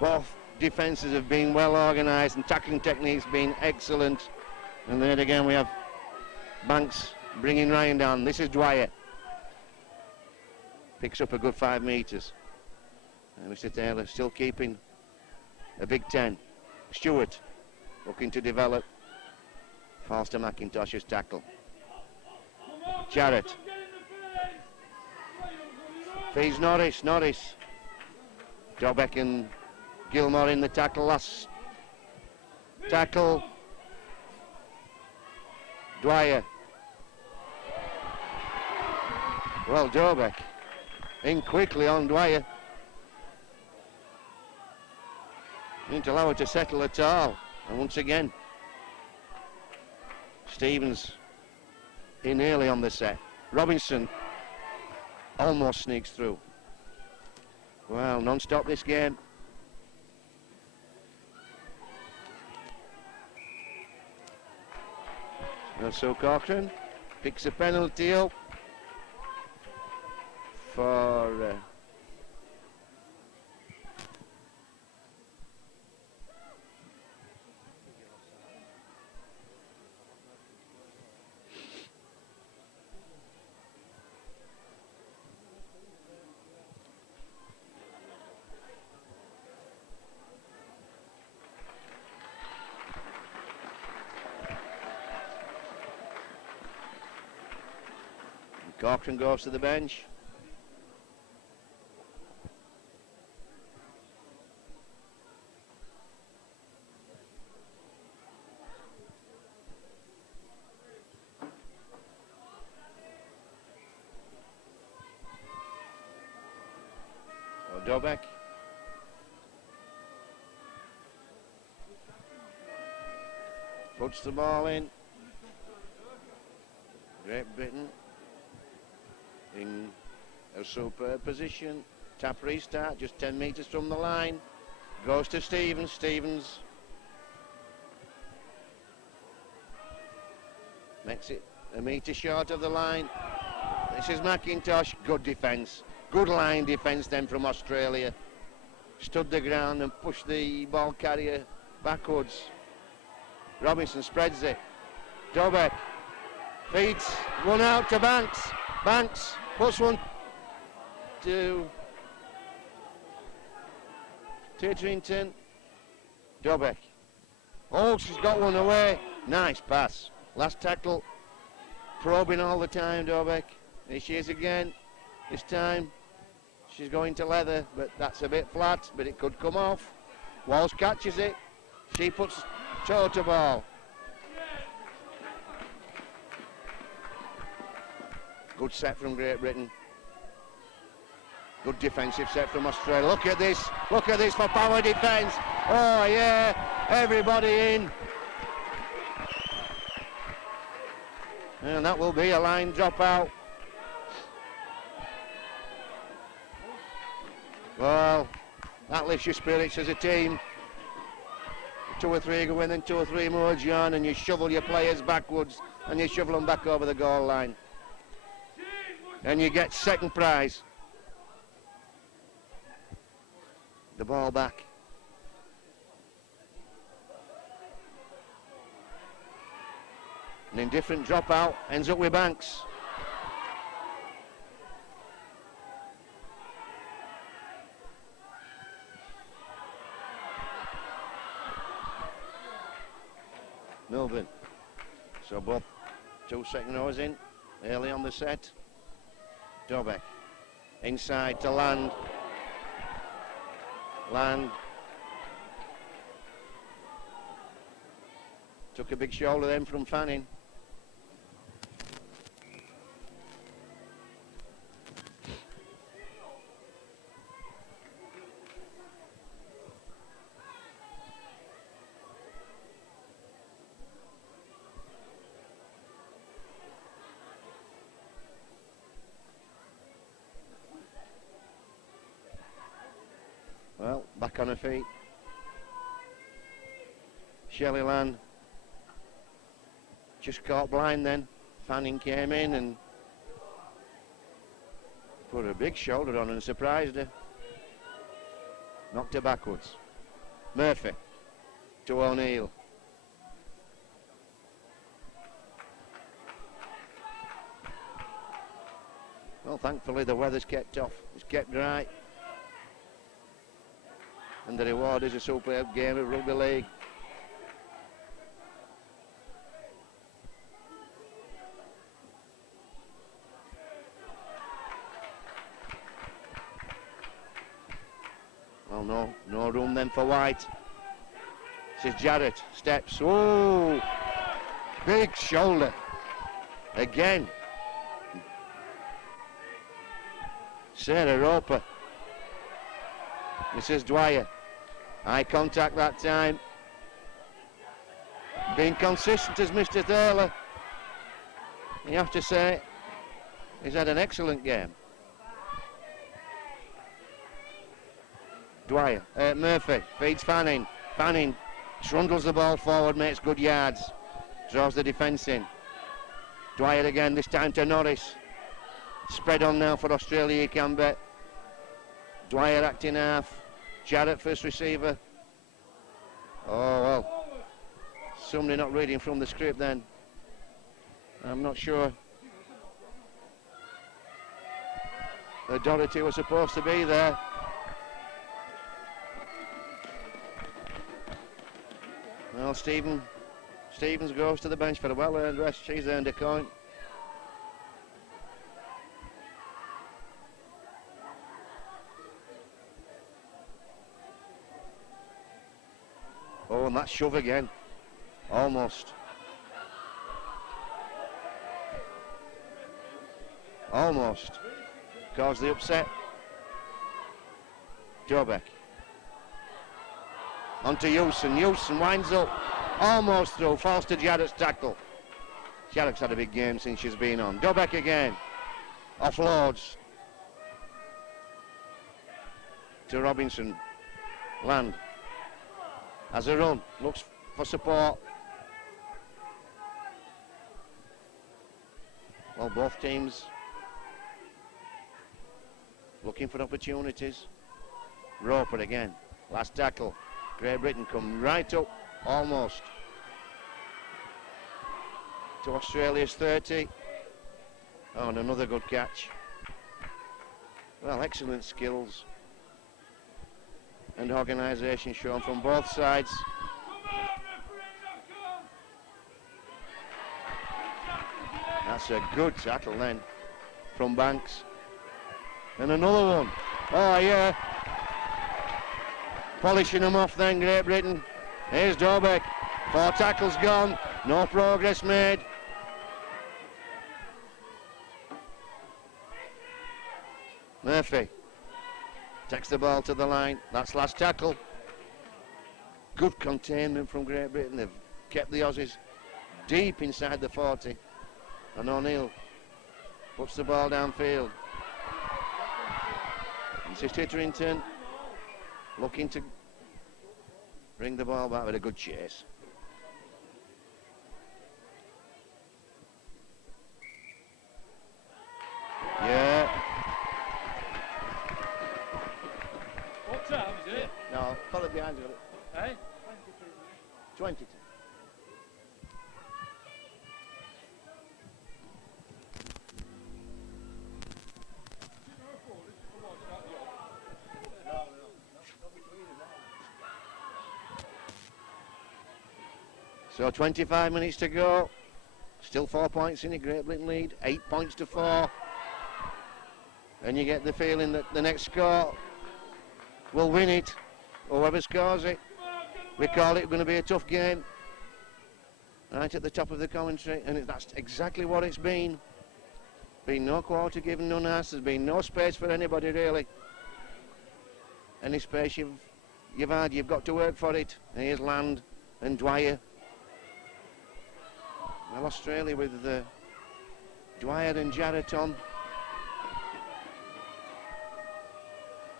both defences have been well organised and tackling techniques been excellent. And then again we have Banks bringing Ryan down. This is Dwyer. Picks up a good 5 metres. And Mr. Taylor still keeping a big 10. Stewart looking to develop. Falls to McIntosh's tackle. Jarrett. Feeds Norris. Norris. Dobek and Gilmore in the tackle. Last tackle. Dwyer. Well, Dobek in quickly on Dwyer. Didn't allow her to settle at all. And once again, Stevens in early on the set. Robinson almost sneaks through. Well, non-stop this game. So Corcoran picks a penalty up for Corcoran goes to the bench. Dobek. Puts the ball in. Great Britain in a superb position. Tap restart, just 10 metres from the line. Goes to Stevens. Stevens makes it a metre short of the line. This is McIntosh. Good defence. Good line defence then from Australia. Stood the ground and pushed the ball carrier backwards. Robinson spreads it. Dobek feeds one out to Banks. Banks puts one to Titterington. Dobek. Oh, she's got one away. Nice pass. Last tackle. Probing all the time, Dobek. Here she is again. This time she's going to leather, but that's a bit flat, but it could come off. Walsh catches it. She puts toe to ball. Good set from Great Britain. Good defensive set from Australia. Look at this. Look at this for power defence. Oh, yeah. Everybody in. And that will be a line dropout. Well, that lifts your spirits as a team. 2 or 3 go in, then 2 or 3 more join, and you shovel your players backwards and you shovel them back over the goal line. And you get second prize. The ball back. An indifferent dropout, ends up with Banks. Melbourne. So both 2 second rows in, early on the set. Dobek. Inside to Land. Land. Took a big shoulder then from Fanning. back on her feet. Shelley Land just caught blind then. Fanning came in and put a big shoulder on and surprised her. Knocked her backwards. Murphy to O'Neill. Well, thankfully the weather's kept off. It's kept dry. And the reward is a superb game of rugby league. Well, no room then for White. This is Jarrett, steps, oh, big shoulder, again. Sarah Roper. Mrs. Dwyer, eye contact that time. Being consistent as Mr. Thaler. You have to say, he's had an excellent game. Dwyer, Murphy, feeds Fanning. Fanning trundles the ball forward, makes good yards. Draws the defence in. Dwyer again, this time to Norris. Spread on now for Australia, you can bet. Dwyer acting half. Jarrett first receiver. Oh, well. Somebody not reading from the script then. I'm not sure. Doherty was supposed to be there. Well, Stevens goes to the bench for a well-earned rest. She's earned a coin. Oh, and that shove again. Almost. Almost. Caused the upset. Jobeck. On to Houston. Houston winds up. Almost through. Falls to Jarrett's tackle. Jarrett's had a big game since she's been on. Jobeck again. Offloads. To Robinson. Land. Has a run. Looks for support. Well, both teams looking for opportunities. Roper again. Last tackle. Great Britain come right up, almost, to Australia's 30. Oh, and another good catch. Well, excellent skills and organisation shown from both sides. That's a good tackle then from Banks. And another one. Oh, yeah. Polishing them off then, Great Britain. Here's Dobeck. 4 tackles gone. No progress made. Murphy takes the ball to the line. That's last tackle. Good containment from Great Britain. They've kept the Aussies deep inside the 40. And O'Neill puts the ball downfield. This is Titterington looking to bring the ball back with a good chase. Yeah. What time is it? No, follow behind you. Hey? 22. So 25 minutes to go. Still 4 points in the Great Britain lead. 8 points to 4. And you get the feeling that the next score will win it. Whoever scores it. We call it going to be a tough game. Right at the top of the commentary. And that's exactly what it's been. Been no quarter given, none asked. There's been no space for anybody really. Any space you've had, you've got to work for it. Here's Land and Dwyer. Well, Australia with Dwyer and Jarrett on.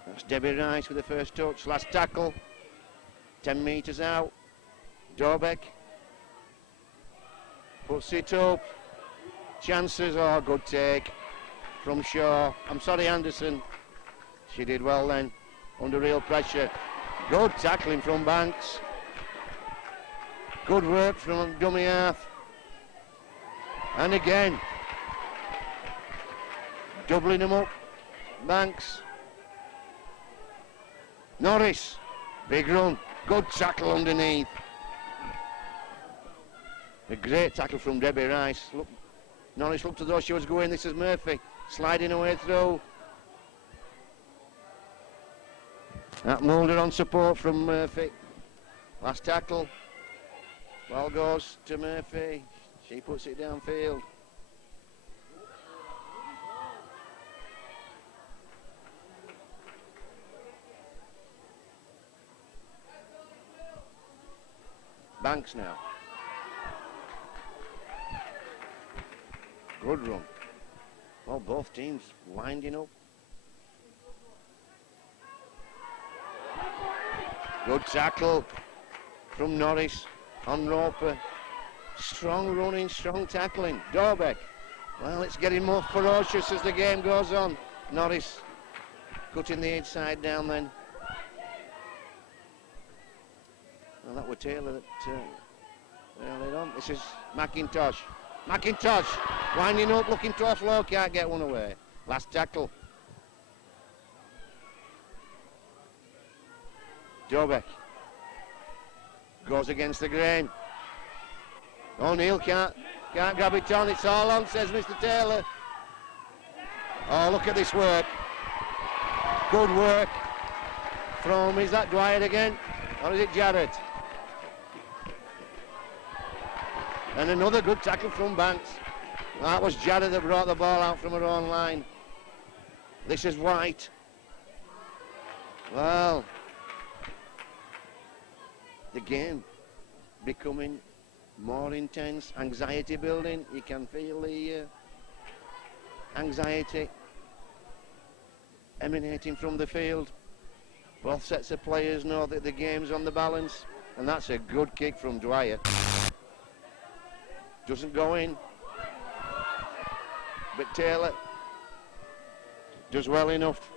That's Debbie Rice with the first touch. Last tackle. 10 metres out. Dorbeck. Puts it up. Chances. Oh, good take from Shaw. I'm sorry, Anderson. She did well then. Under real pressure. Good tackling from Banks. Good work from dummy half. And again. Doubling them up. Banks. Norris. Big run. Good tackle underneath. A great tackle from Debbie Rice. Look, Norris looked as though she was going. This is Murphy. Sliding away through. That Mulder on support from Murphy. Last tackle. Ball goes to Murphy. She puts it downfield. Banks now. Good run. Well, both teams winding up. Good tackle from Norris on Roper. Strong running, strong tackling. Dorbeck. Well, it's getting more ferocious as the game goes on. Norris cutting the inside down then. Well, that was Taylor that earlier on. This is McIntosh. McIntosh winding up, looking to offload, can't get one away. Last tackle. Dorbeck goes against the grain. O'Neill can't grab it on. It's all on, says Mr. Taylor. Oh, look at this work. Good work from, is that Dwyer again? Or is it Jarrett? And another good tackle from Banks. That was Jarrett that brought the ball out from her own line. This is White. Well, the game becoming more intense, anxiety building. You can feel the anxiety emanating from the field. Both sets of players know that the game's on the balance, and that's a good kick from Dwyer. Doesn't go in, but Taylor does well enough.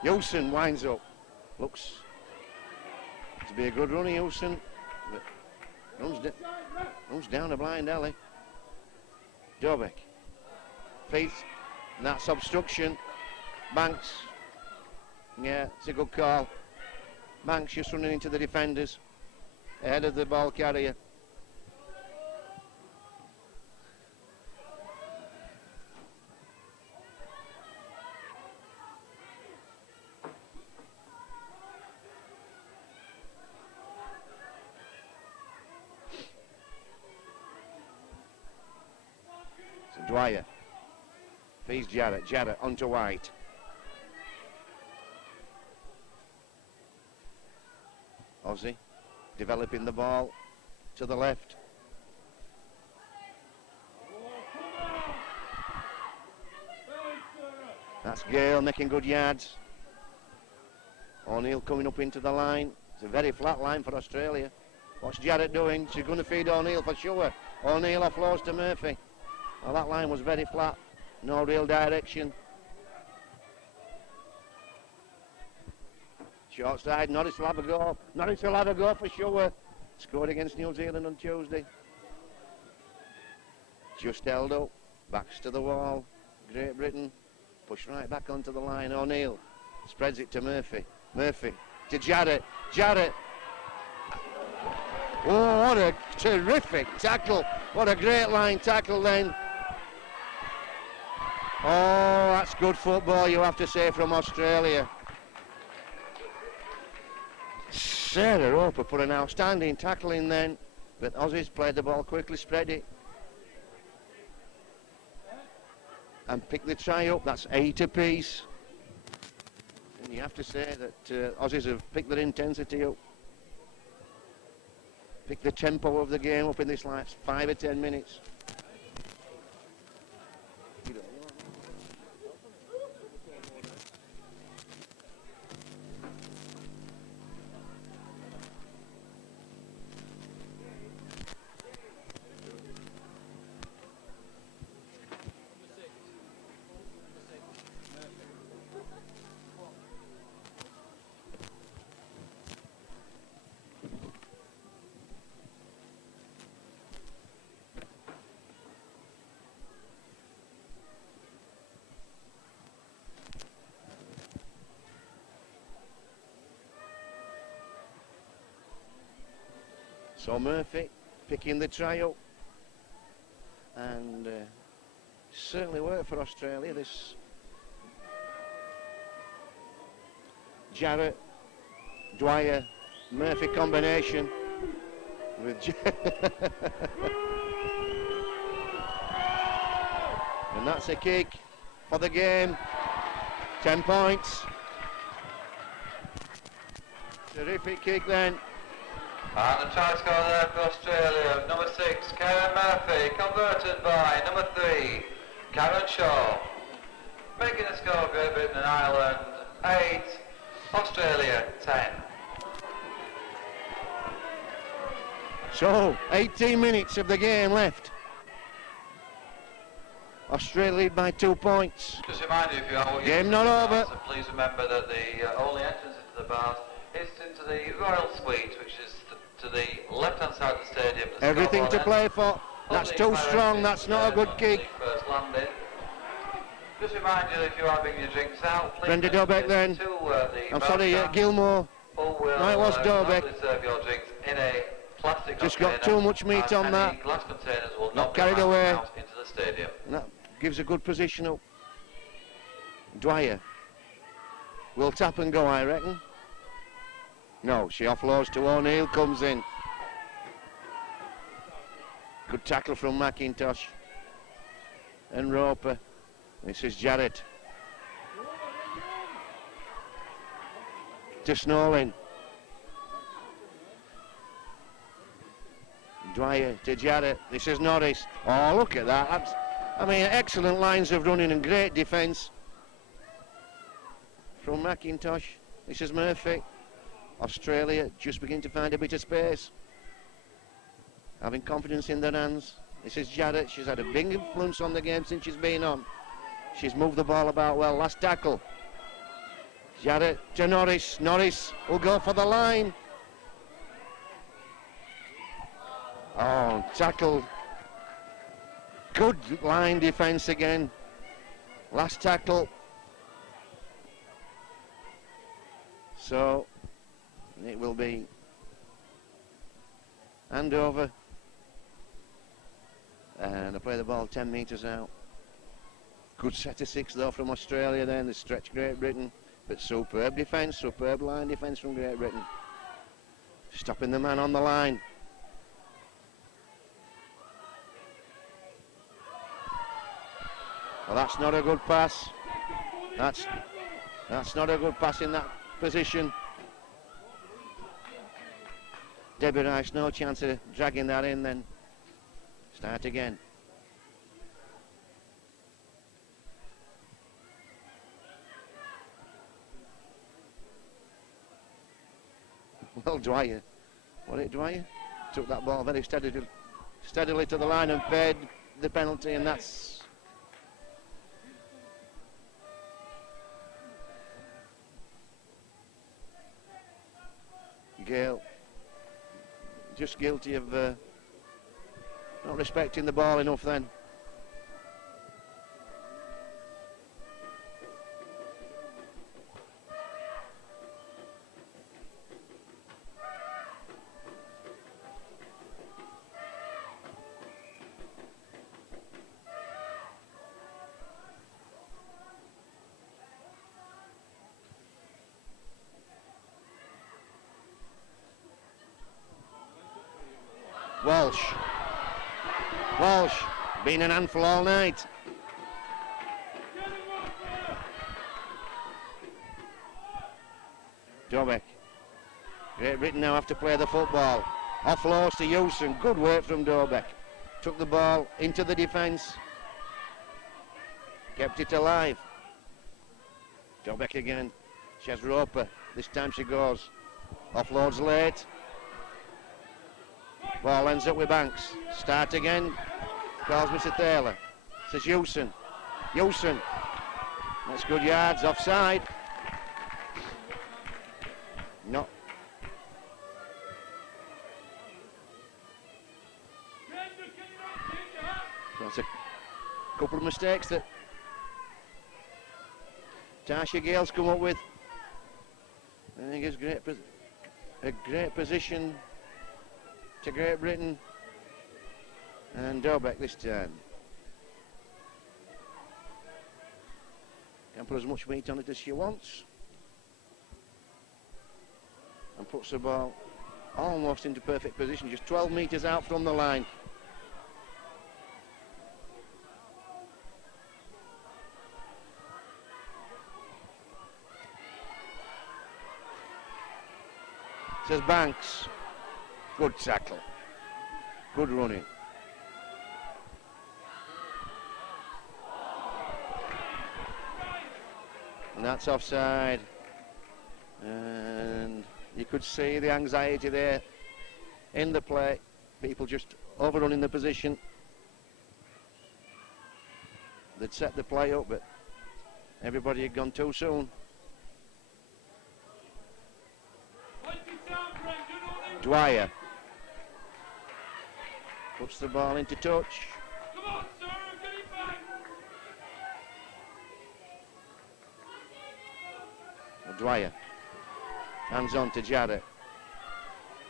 Houston winds up. Looks to be a good run, Houston, but runs down a blind alley. Dorbeck. Feet, and that's obstruction. Banks. Yeah, it's a good call. Banks just running into the defenders. Ahead of the ball carrier. So Dwyer. Feeds Jarrett. Jarrett onto White. Ozzy. Developing the ball to the left. That's Gale making good yards. O'Neill coming up into the line. It's a very flat line for Australia. What's Jarrett doing? She's going to feed O'Neill for sure. O'Neill offloads to Murphy. Well, that line was very flat. No real direction. Short side, Norris will have a go. Norris will have a go for sure. Scored against New Zealand on Tuesday. Just held up. Backs to the wall. Great Britain. Push right back onto the line. O'Neill spreads it to Murphy. Murphy to Jarrett. Jarrett. Oh, what a terrific tackle. What a great line tackle then. Oh, that's good football, you have to say, from Australia. Sarah Roper put an outstanding tackle in then, but Aussies played the ball quickly, spread it, and picked the try up. That's 8 apiece. And you have to say that Aussies have picked their intensity up, picked the tempo of the game up in this last 5 or 10 minutes. So Murphy picking the try up, and certainly worked for Australia, this Jarrett, Dwyer, Murphy combination with and that's a kick for the game. 10 points. Terrific kick then. And the try score there for Australia, number 6, Karen Murphy, converted by number 3, Karen Shaw. Making the score Great Britain and Ireland 8, Australia 10. So, 18 minutes of the game left. Australia lead by 2 points. Just remind you, if you are game not over. So please remember that the only entrance into the bars is into the Royal Suite, which is to the left-hand side of the stadium. Everything to play for. That's too strong. That's not a good kick. First landing. Just remind you, if you are bringing your drinks out, please Brenda Dobeck then. I'm sorry, Gilmore. No, it was Dobeck. Serve your drinks in a plastic just container, got too much meat on that. Glass containers will not carried away out into the stadium. That gives a good position up. Dwyer will tap and go, I reckon. No, she offloads to O'Neill, comes in. Good tackle from McIntosh and Roper. This is Jarrett to Snowlin. Dwyer to Jarrett. This is Norris. Oh, look at that. That's, I mean, excellent lines of running and great defence from McIntosh. This is Murphy. Australia just beginning to find a bit of space, having confidence in their hands. This is Jarrett. She's had a big influence on the game since she's been on. She's moved the ball about well. Last tackle. Jarrett to Norris. Norris will go for the line. Oh, tackle. Good line defence again. Last tackle. So it will be hand over. And I play the ball 10 metres out. Good set of 6 though from Australia then. They stretch Great Britain. But superb defence, superb line defence from Great Britain. Stopping the man on the line. Well, that's not a good pass. That's not a good pass in that position. Debbie Rice, no chance of dragging that in then. Start again. Well, Dwyer. Was it Dwyer? Took that ball very steadily to the line and paid the penalty, and that's... Gale. Just guilty of not respecting the ball enough then. Walsh, been an handful all night. Dobeck. Great Britain now have to play the football. Offloads to Houston. Good work from Dobeck. Took the ball into the defence. Kept it alive. Dobeck again. She has Roper. This time she goes. Offloads late. Ball ends up with Banks. Start again. Calls Mr. Taylor. Says Houston. Houston. That's good yards. Offside. No. So that's a couple of mistakes that Tasha Gale's come up with. I think it's a great position to Great Britain. And Dobek this time. Can put as much meat on it as she wants. And puts the ball almost into perfect position, just 12 metres out from the line. Says Banks. Good tackle. Good running. And that's offside. And you could see the anxiety there in the play. People just overrunning the position. They'd set the play up, but everybody had gone too soon. Dwyer puts the ball into touch. Come on, sir, get it back. Dwyer hands on to Jarrett.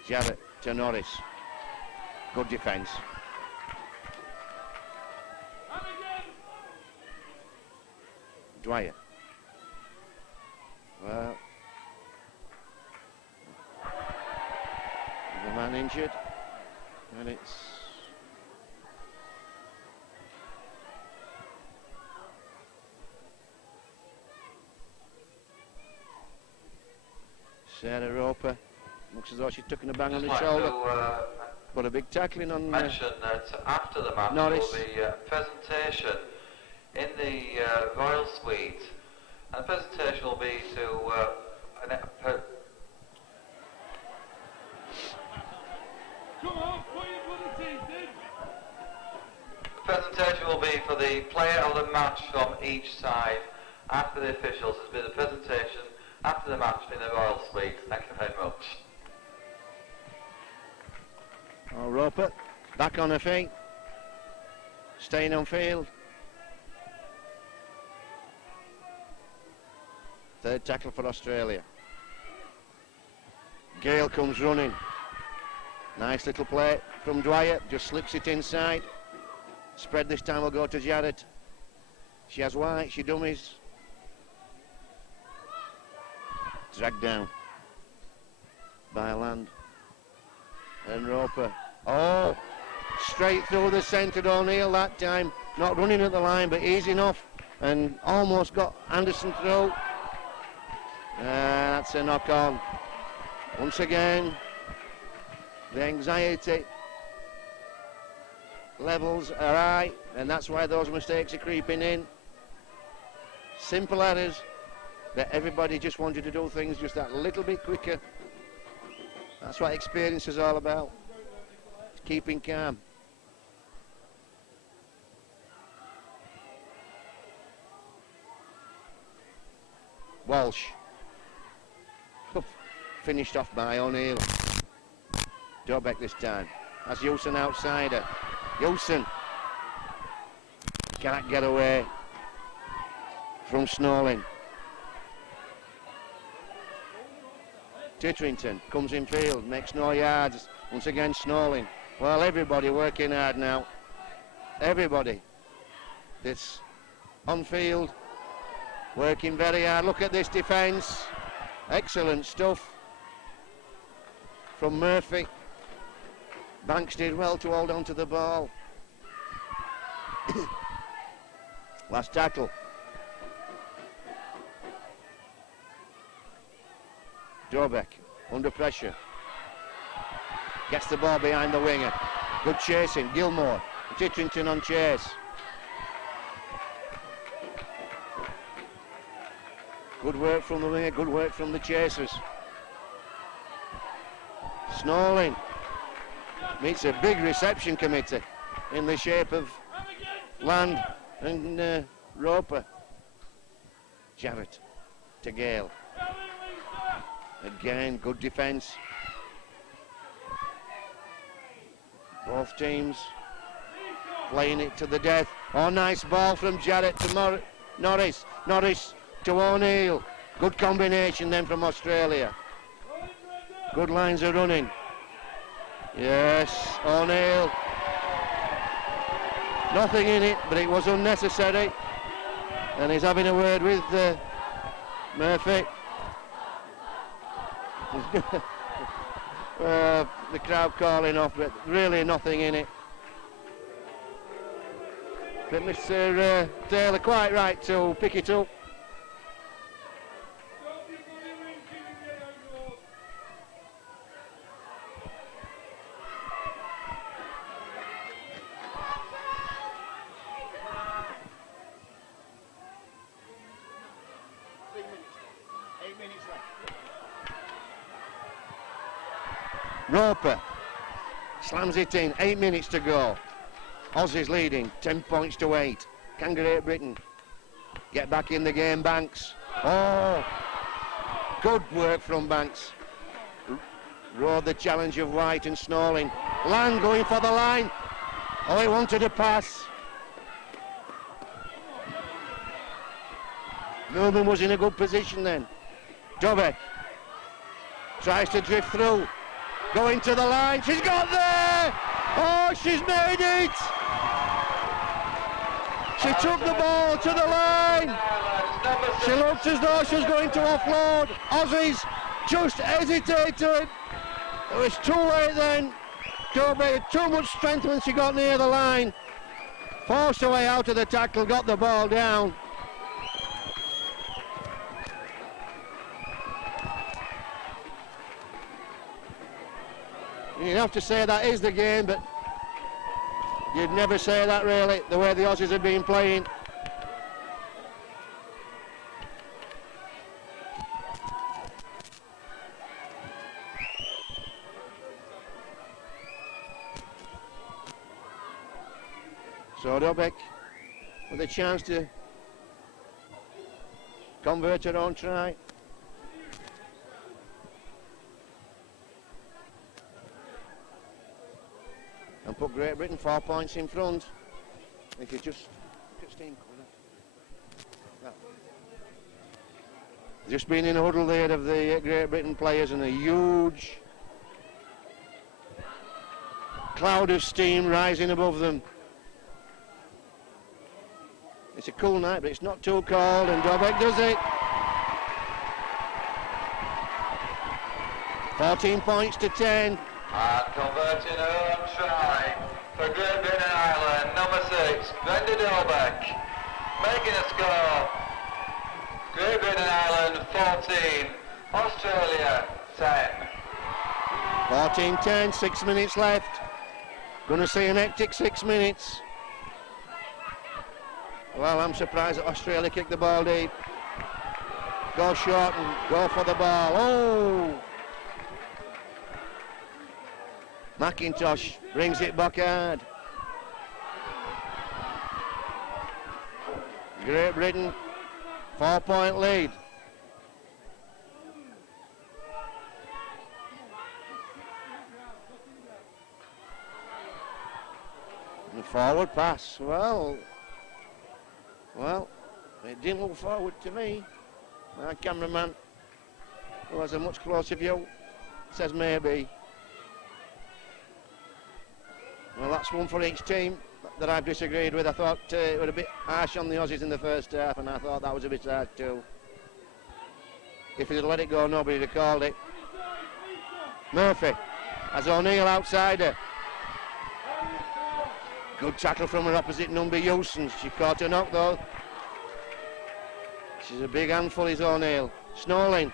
Jarrett to Norris. Good defence. Dwyer. Well, the man injured, and it's Sarah Roper. Looks as though she's taken a bang on the shoulder. Put a big tackling on. Mention that after the match Norris. will be a presentation in the Royal Suite, and the presentation will be to Come on, put your bloody teeth in. the presentation will be for the player of the match from each side. After the officials, there's been a presentation after the match in the Royal Suite. Thank you very much. Oh, Roper back on her feet, staying on field. Third tackle for Australia. Gale comes running. Nice little play from Dwyer, just slips it inside. Spread this time will go to Jarrett. She has white, she dummies. Dragged down by Land. And Roper. Oh, straight through the centre. O'Neill that time. Not running at the line, but easy enough. And almost got Anderson through. That's a knock on. Once again, the anxiety levels are high, and that's why those mistakes are creeping in. Simple errors, that everybody just wanted to do things just that little bit quicker. That's what experience is all about. It's keeping calm. Walsh. Finished off by O'Neill. Dobek this time. That's Hewson outside her. Hewson cannot get away from Snowling. Titterington comes in field, makes no yards. Once again Snowling. Well, everybody working hard now. Everybody that's on field working very hard. Look at this defence. Excellent stuff from Murphy. Banks did well to hold on to the ball. Last tackle. Dobek under pressure. Gets the ball behind the winger. Good chasing. Gilmore. Titterington on chase. Good work from the winger. Good work from the chasers. Snowling meets a big reception committee in the shape of Land and Roper. Jarrett to Gale. Again, good defence. Both teams playing it to the death. Oh, nice ball from Jarrett to Norris. Norris to O'Neill. Good combination then from Australia. Good lines of running. Yes, O'Neill. Nothing in it, but it was unnecessary. And he's having a word with Murphy. The crowd calling off, but really nothing in it. But Mr. Taylor quite right to pick it up. Roper slams it in, 8 minutes to go. Aussies leading, 10 points to 8. Can Great Britain get back in the game, Banks? Oh, good work from Banks. Rode the challenge of White and Snorling. Lang going for the line. Oh, he wanted a pass. Millman was in a good position then. Dobek tries to drift through. Going to the line, she's got there! Oh, she's made it! She took the ball to the line. She looked as though she was going to offload. Aussies just hesitated. It was too late then. Dobey had too much strength when she got near the line. Forced her way out of the tackle, got the ball down. You'd have to say that is the game, but you'd never say that really, the way the Aussies have been playing. So Dobek with a chance to convert her own try. And put Great Britain 4 points in front. If you just look at steam colour. Just been in a huddle there of the Great Britain players and a huge cloud of steam rising above them. It's a cool night, but it's not too cold, and Dobek does it. 14 points to 10. And converting her own try for Great Britain and Ireland, number 6, Brenda Dobek, making a score. Great Britain and Ireland 14, Australia 10. 14-10, 6 minutes left. Gonna see an hectic 6 minutes. Well, I'm surprised that Australia kicked the ball deep. Go short and go for the ball. Oh! McIntosh brings it back hard. Great Britain, 4-point lead. And forward pass, well, it didn't look forward to me. My cameraman, who has a much closer view, says maybe. Well, that's one for each team that I've disagreed with. I thought it was a bit harsh on the Aussies in the first half, and I thought that was a bit hard too. If he'd let it go, nobody would have called it. Murphy has O'Neill outside her. Good tackle from her opposite number, Houston. She caught a knock though. She's a big handful, is O'Neill. Snorling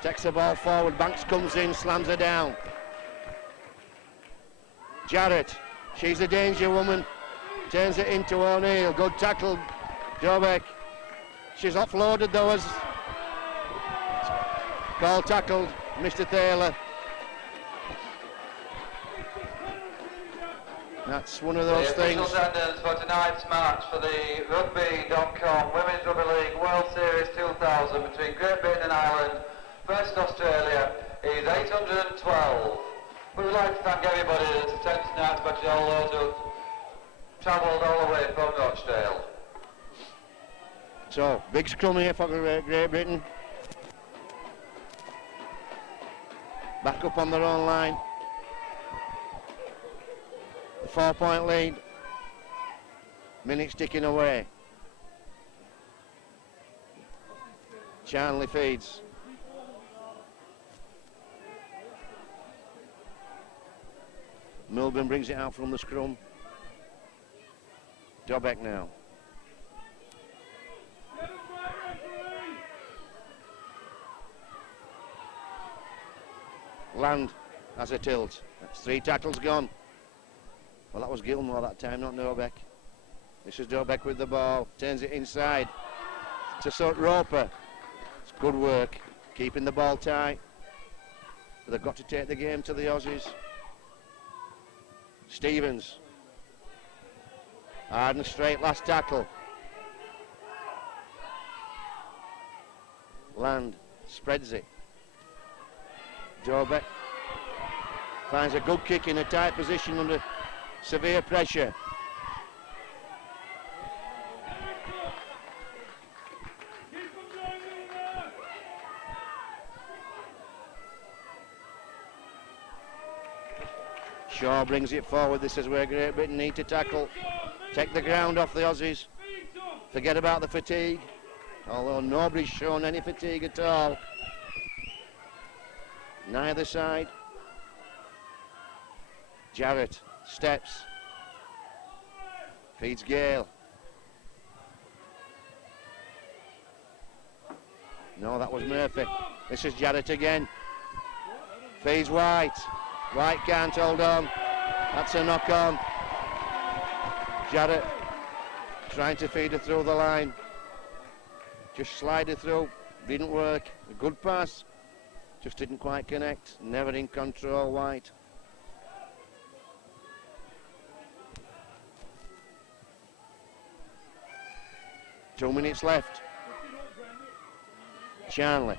takes the ball forward. Banks comes in, slams her down. Jarrett, she's a danger woman. Turns it into O'Neill. Good tackle, Dobek. She's offloaded though as call tackled, Mr. Taylor. That's one of those things. The official attendance for tonight's match for the Rugby.com Women's Rugby League World Series 2000 between Great Britain and Ireland versus Australia is 812. We would like to thank everybody that's attended tonight's match, all those who have travelled all the way from Rochdale. So, big scrum here for Great Britain. Back up on their own line. 4-point lead. Minutes ticking away. Charnley feeds. Milburn brings it out from the scrum. Dobek now. Land has a tilt. That's 3 tackles gone. Well, that was Gilmore that time, not Dobek. This is Dobek with the ball. Turns it inside to Roper. It's good work, keeping the ball tight. But they've got to take the game to the Aussies. Stevens. Hard and straight, last tackle. Land spreads it. Dobek finds a good kick in a tight position under severe pressure. Shaw brings it forward. This is where Great Britain need to tackle. Take the ground off the Aussies. Forget about the fatigue. Although nobody's shown any fatigue at all. Neither side. Jarrett steps. Feeds Gale. No, that was Murphy. This is Jarrett again. Feeds White. White can't hold on. That's a knock on. Jarrett trying to feed her through the line. Just slide her through. Didn't work. A good pass. Just didn't quite connect. Never in control, White. Two minutes left. Charnley.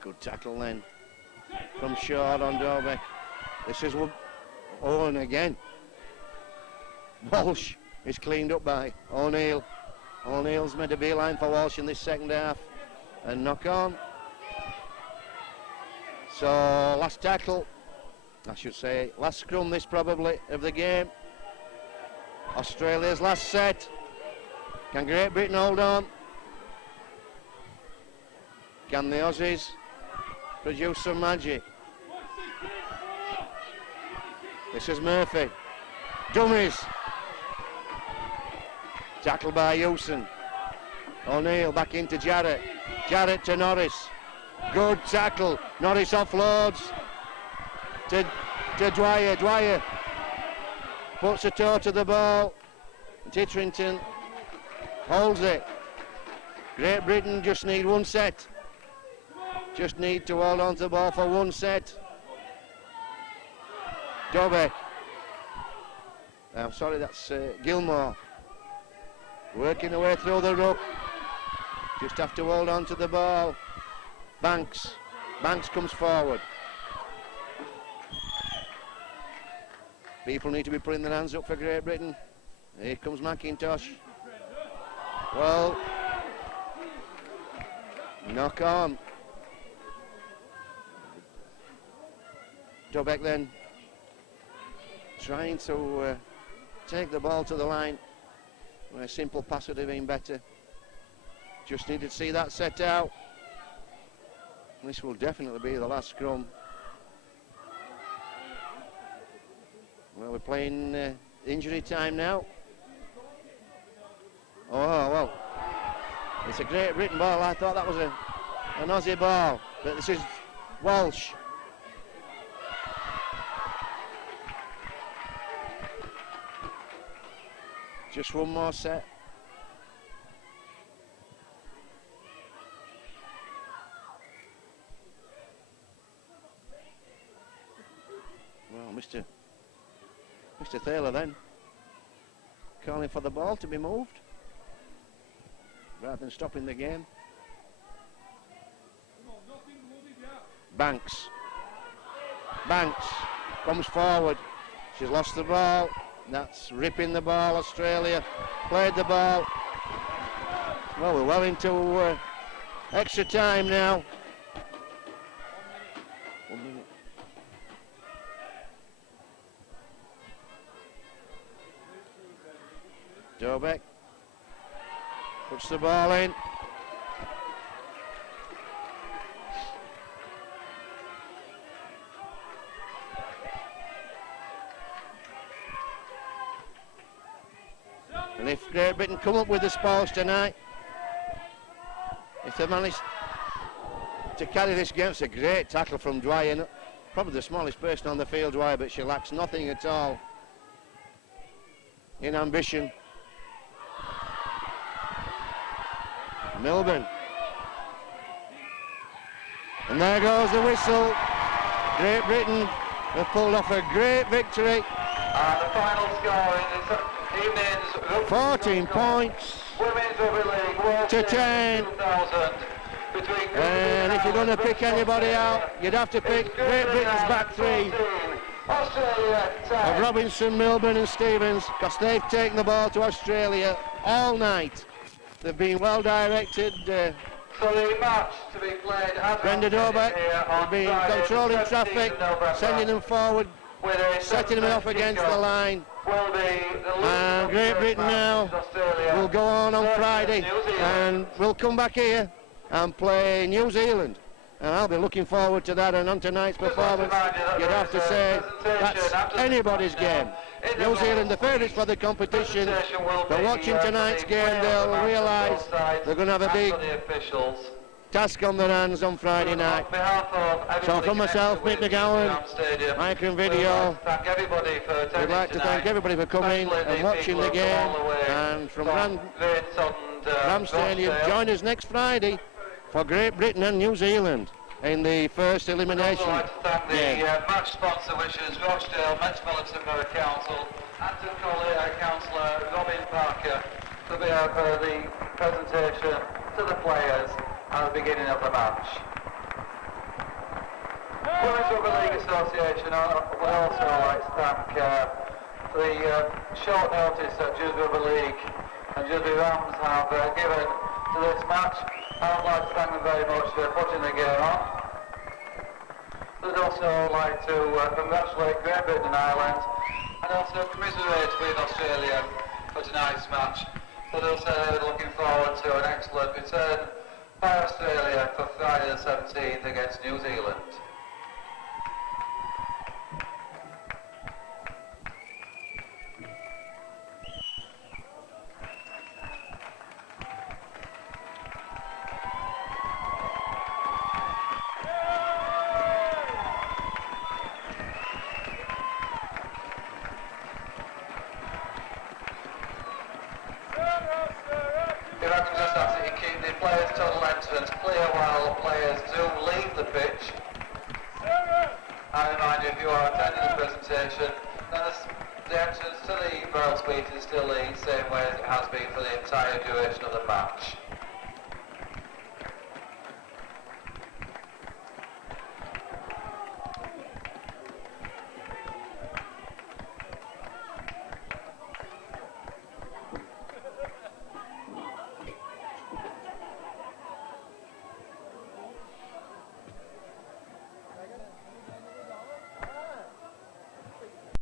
Good tackle then from short on Dobek. This is Owen again. Walsh is cleaned up by O'Neill. O'Neill's made a beeline for Walsh in this second half. And knock on. So last tackle, I should say, last scrum this probably of the game. Australia's last set. Can Great Britain hold on? Can the Aussies produce some magic? This is Murphy. Dummies. Tackle by Hewson. O'Neill back into Jarrett. Jarrett to Norris. Good tackle. Norris offloads to Dwyer. Dwyer puts a toe to the ball. Titterington holds it. Great Britain just need one set. Just need to hold on to the ball for one set. Dobek. I'm sorry, that's Gilmore. Working their way through the ruck. Just have to hold on to the ball. Banks. Banks comes forward. People need to be putting their hands up for Great Britain. Here comes McIntosh. Well, knock on. Dobek then trying to take the ball to the line. A simple pass would have been better. Just needed to see that set out. This will definitely be the last scrum. Well, we're playing injury time now. Oh, well, it's a Great Britain ball. I thought that was an Aussie ball, but this is Walsh. Just one more set. Well, Mr. Thaler then calling for the ball to be moved rather than stopping the game. Banks comes forward. She's lost the ball. That's ripping the ball. Australia played the ball. Well, we're well into extra time now. Dobek puts the ball in. And if Great Britain come up with the spoils tonight, if they manage to carry this game, it's a great tackle from Dwyer. Probably the smallest person on the field, Dwyer, but she lacks nothing at all in ambition. Milburn. And there goes the whistle. Great Britain have pulled off a great victory. And the final score in this evening's 14 points Women's Rugby League World to 10. 2000 between And if you're going to pick anybody out, you'd have to pick Great Britain's back three Australia 10. of Robinson, Milburn and Stevens, because they've taken the ball to Australia all night. They've been well directed. So the match to be played at Brenda Dobek has been controlling traffic, sending them forward, setting them off against the line. And Great Britain now will go on Friday and we'll come back here and play New Zealand. And I'll be looking forward to that, and on tonight's performance, you'd have to say that's anybody's game. New Zealand, the favourites for the competition, but watching tonight's game, they'll realise they're going to have a big task on their hands on Friday night. So from myself, Mick McGowan, Mike and Video, we'd like to thank everybody for coming and watching the game. And from Ram Stadium, join us next Friday for Great Britain and New Zealand in the first elimination I'd like to thank the game. match sponsor, which is Rochdale Metropolitan Borough Council, and to Councillor Robin Parker to be out for the presentation to the players at the beginning of the match. Women's Rugby League Association would also like to thank the short notice that Juddery Rugby League and Juddery Rams have given to this match. I would like to thank them very much for putting the game on. I'd also like to congratulate Great Britain and Ireland, and also commiserate with Australia for tonight's match. But also looking forward to an excellent return by Australia for Friday the 17th against New Zealand. If I can just ask that you keep the players' total entrance clear while players do leave the pitch. I remind you, if you are attending the presentation, then the entrance to the Borough Suite is still the same way as it has been for the entire duration of the match.